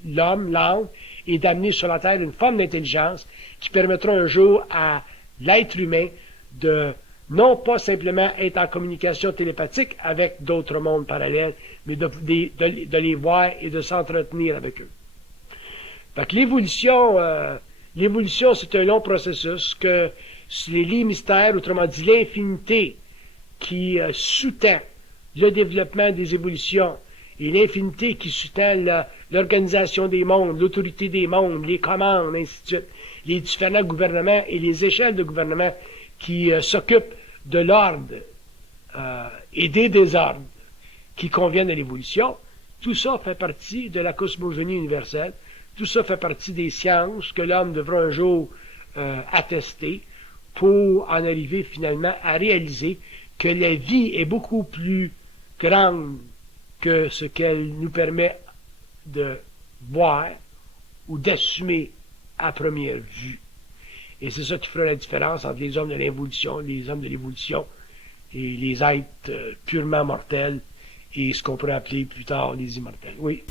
l'âme, et d'amener sur la Terre une forme d'intelligence qui permettra un jour à l'être humain de non pas simplement être en communication télépathique avec d'autres mondes parallèles, mais de les voir et de s'entretenir avec eux. Fait que l'évolution, c'est un long processus que les lits mystères, autrement dit l'infinité qui sous-tend le développement des évolutions et l'infinité qui sous-tend l'organisation des mondes, l'autorité des mondes, les commandes, ainsi de suite, les différents gouvernements et les échelles de gouvernement qui s'occupent de l'ordre et des désordres qui conviennent à l'évolution, tout ça fait partie de la cosmogonie universelle, tout ça fait partie des sciences que l'homme devra un jour attester pour en arriver finalement à réaliser que la vie est beaucoup plus grande que ce qu'elle nous permet de voir ou d'assumer à première vue. Et c'est ça qui fera la différence entre les hommes de l'évolution, les hommes de l'évolution et les êtres purement mortels et ce qu'on pourrait appeler plus tard les immortels. Oui.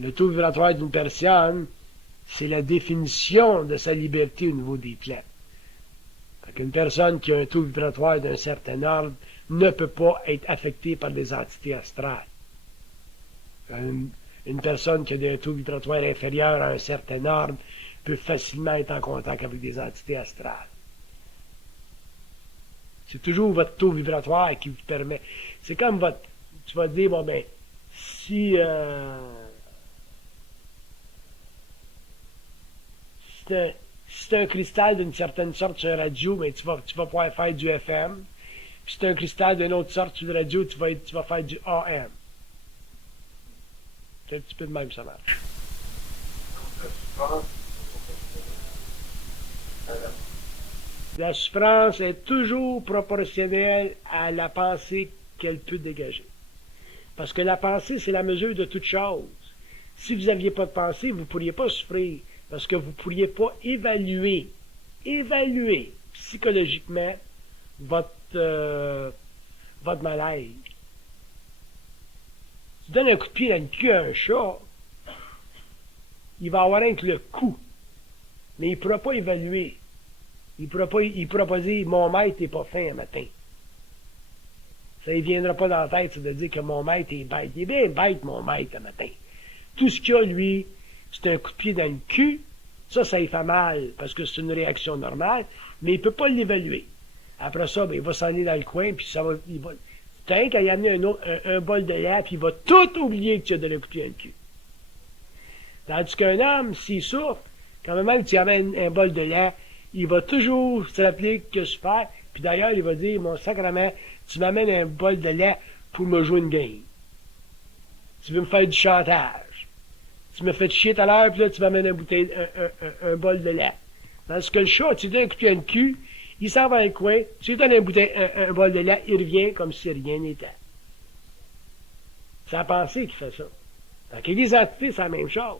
Le taux vibratoire d'une personne, c'est la définition de sa liberté au niveau des plans. Une personne qui a un taux vibratoire d'un certain ordre ne peut pas être affectée par des entités astrales. Une personne qui a un taux vibratoire inférieur à un certain ordre peut facilement être en contact avec des entités astrales. C'est toujours votre taux vibratoire qui vous permet. C'est comme tu vas dire, bon ben, si c'est un cristal d'une certaine sorte sur la radio, mais tu vas pouvoir faire du FM. Puis si c'est un cristal d'une autre sorte sur la radio, tu vas faire du AM. C'est un petit peu de même, ça marche. La souffrance est toujours proportionnelle à la pensée qu'elle peut dégager. Parce que la pensée, c'est la mesure de toute chose. Si vous n'aviez pas de pensée, vous ne pourriez pas souffrir. Parce que vous ne pourriez pas évaluer psychologiquement votre malaise. Tu donnes un coup de pied dans le cul à un chat, il va avoir rien que le coup. Mais il ne pourra pas évaluer. Il ne pourra pas dire « Mon maître n'est pas fin un matin ». Ça ne viendra pas dans la tête de dire que mon maître est bête. Il est bien bête, mon maître, un matin. Tout ce qu'il a, lui, c'est un coup de pied dans le cul. Ça lui fait mal parce que c'est une réaction normale, mais il ne peut pas l'évaluer. Après ça, ben, il va s'en aller dans le coin, puis ça va. T'as rien qu'à y amener un bol de lait, puis il va tout oublier que tu as donné un coup de pied dans le cul. Tandis qu'un homme, s'il souffre, quand même tu y amènes un bol de lait, il va toujours se rappeler que je fais, puis d'ailleurs, il va dire, mon sacrement, tu m'amènes un bol de lait pour me jouer une game. Tu veux me faire du chantage. Tu me fais chier tout à l'heure, puis là, tu m'amènes un bol de lait. Tandis que le chat, tu lui donnes un coup de pied dans le cul, il s'en va dans le coin, tu lui donnes un bol de lait, il revient comme si rien n'était. C'est la pensée qui fait ça. Donc, les entités, c'est la même chose.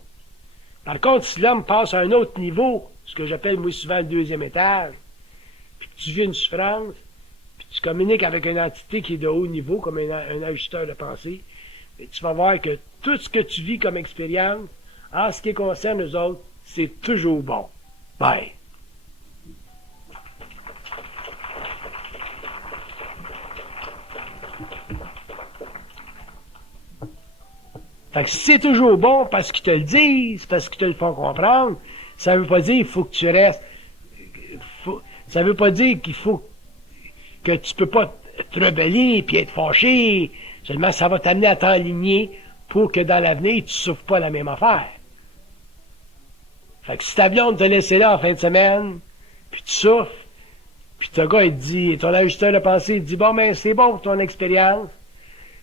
Par contre, si l'homme passe à un autre niveau, ce que j'appelle, moi, souvent le deuxième étage, puis que tu vis une souffrance, puis tu communiques avec une entité qui est de haut niveau, comme un ajusteur de pensée, et tu vas voir que tout ce que tu vis comme expérience, en ce qui concerne eux autres, c'est toujours bon. Bye. Fait que si c'est toujours bon parce qu'ils te le disent, parce qu'ils te le font comprendre, ça veut pas dire qu'il faut que tu restes. Ça veut pas dire qu'il faut que tu peux pas te rebeller puis être fâché. Seulement, ça va t'amener à t'enligner pour que dans l'avenir, tu ne souffres pas la même affaire. Fait que si ta blonde te laissé là en fin de semaine, puis tu souffres, puis ton gars, il te dit, ton ajusteur de pensée, il te dit, bon, ben, c'est bon pour ton expérience,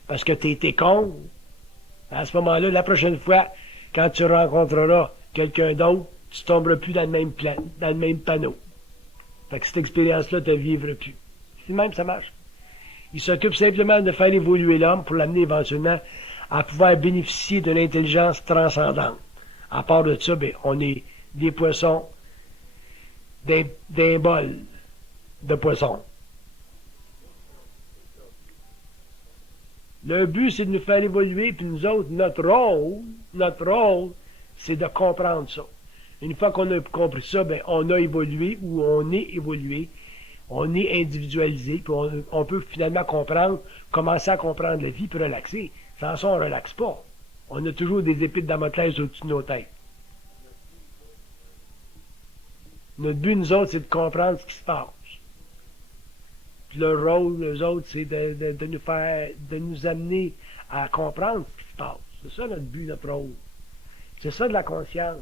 parce que t'as été con. À ce moment-là, la prochaine fois, quand tu rencontreras quelqu'un d'autre, tu tomberas plus dans le même panneau. Fait que cette expérience-là, tu ne vivras plus. C'est même, ça marche. Il s'occupe simplement de faire évoluer l'homme pour l'amener éventuellement à pouvoir bénéficier de l'intelligence transcendante. À part de ça, ben, on est des poissons d'un bol de poisson. Le but, c'est de nous faire évoluer, puis nous autres, notre rôle, c'est de comprendre ça. Une fois qu'on a compris ça, ben, on a évolué, ou on est évolué, on est individualisé, puis on peut finalement comprendre, commencer à comprendre la vie, puis relaxer. Sans ça, on ne relaxe pas. On a toujours des épées de Damoclès au-dessus de nos têtes. Notre but, nous autres, c'est de comprendre ce qui se passe. Puis leur rôle, eux autres, c'est de nous amener à comprendre ce qui se passe. C'est ça notre but, notre rôle. C'est ça de la conscience.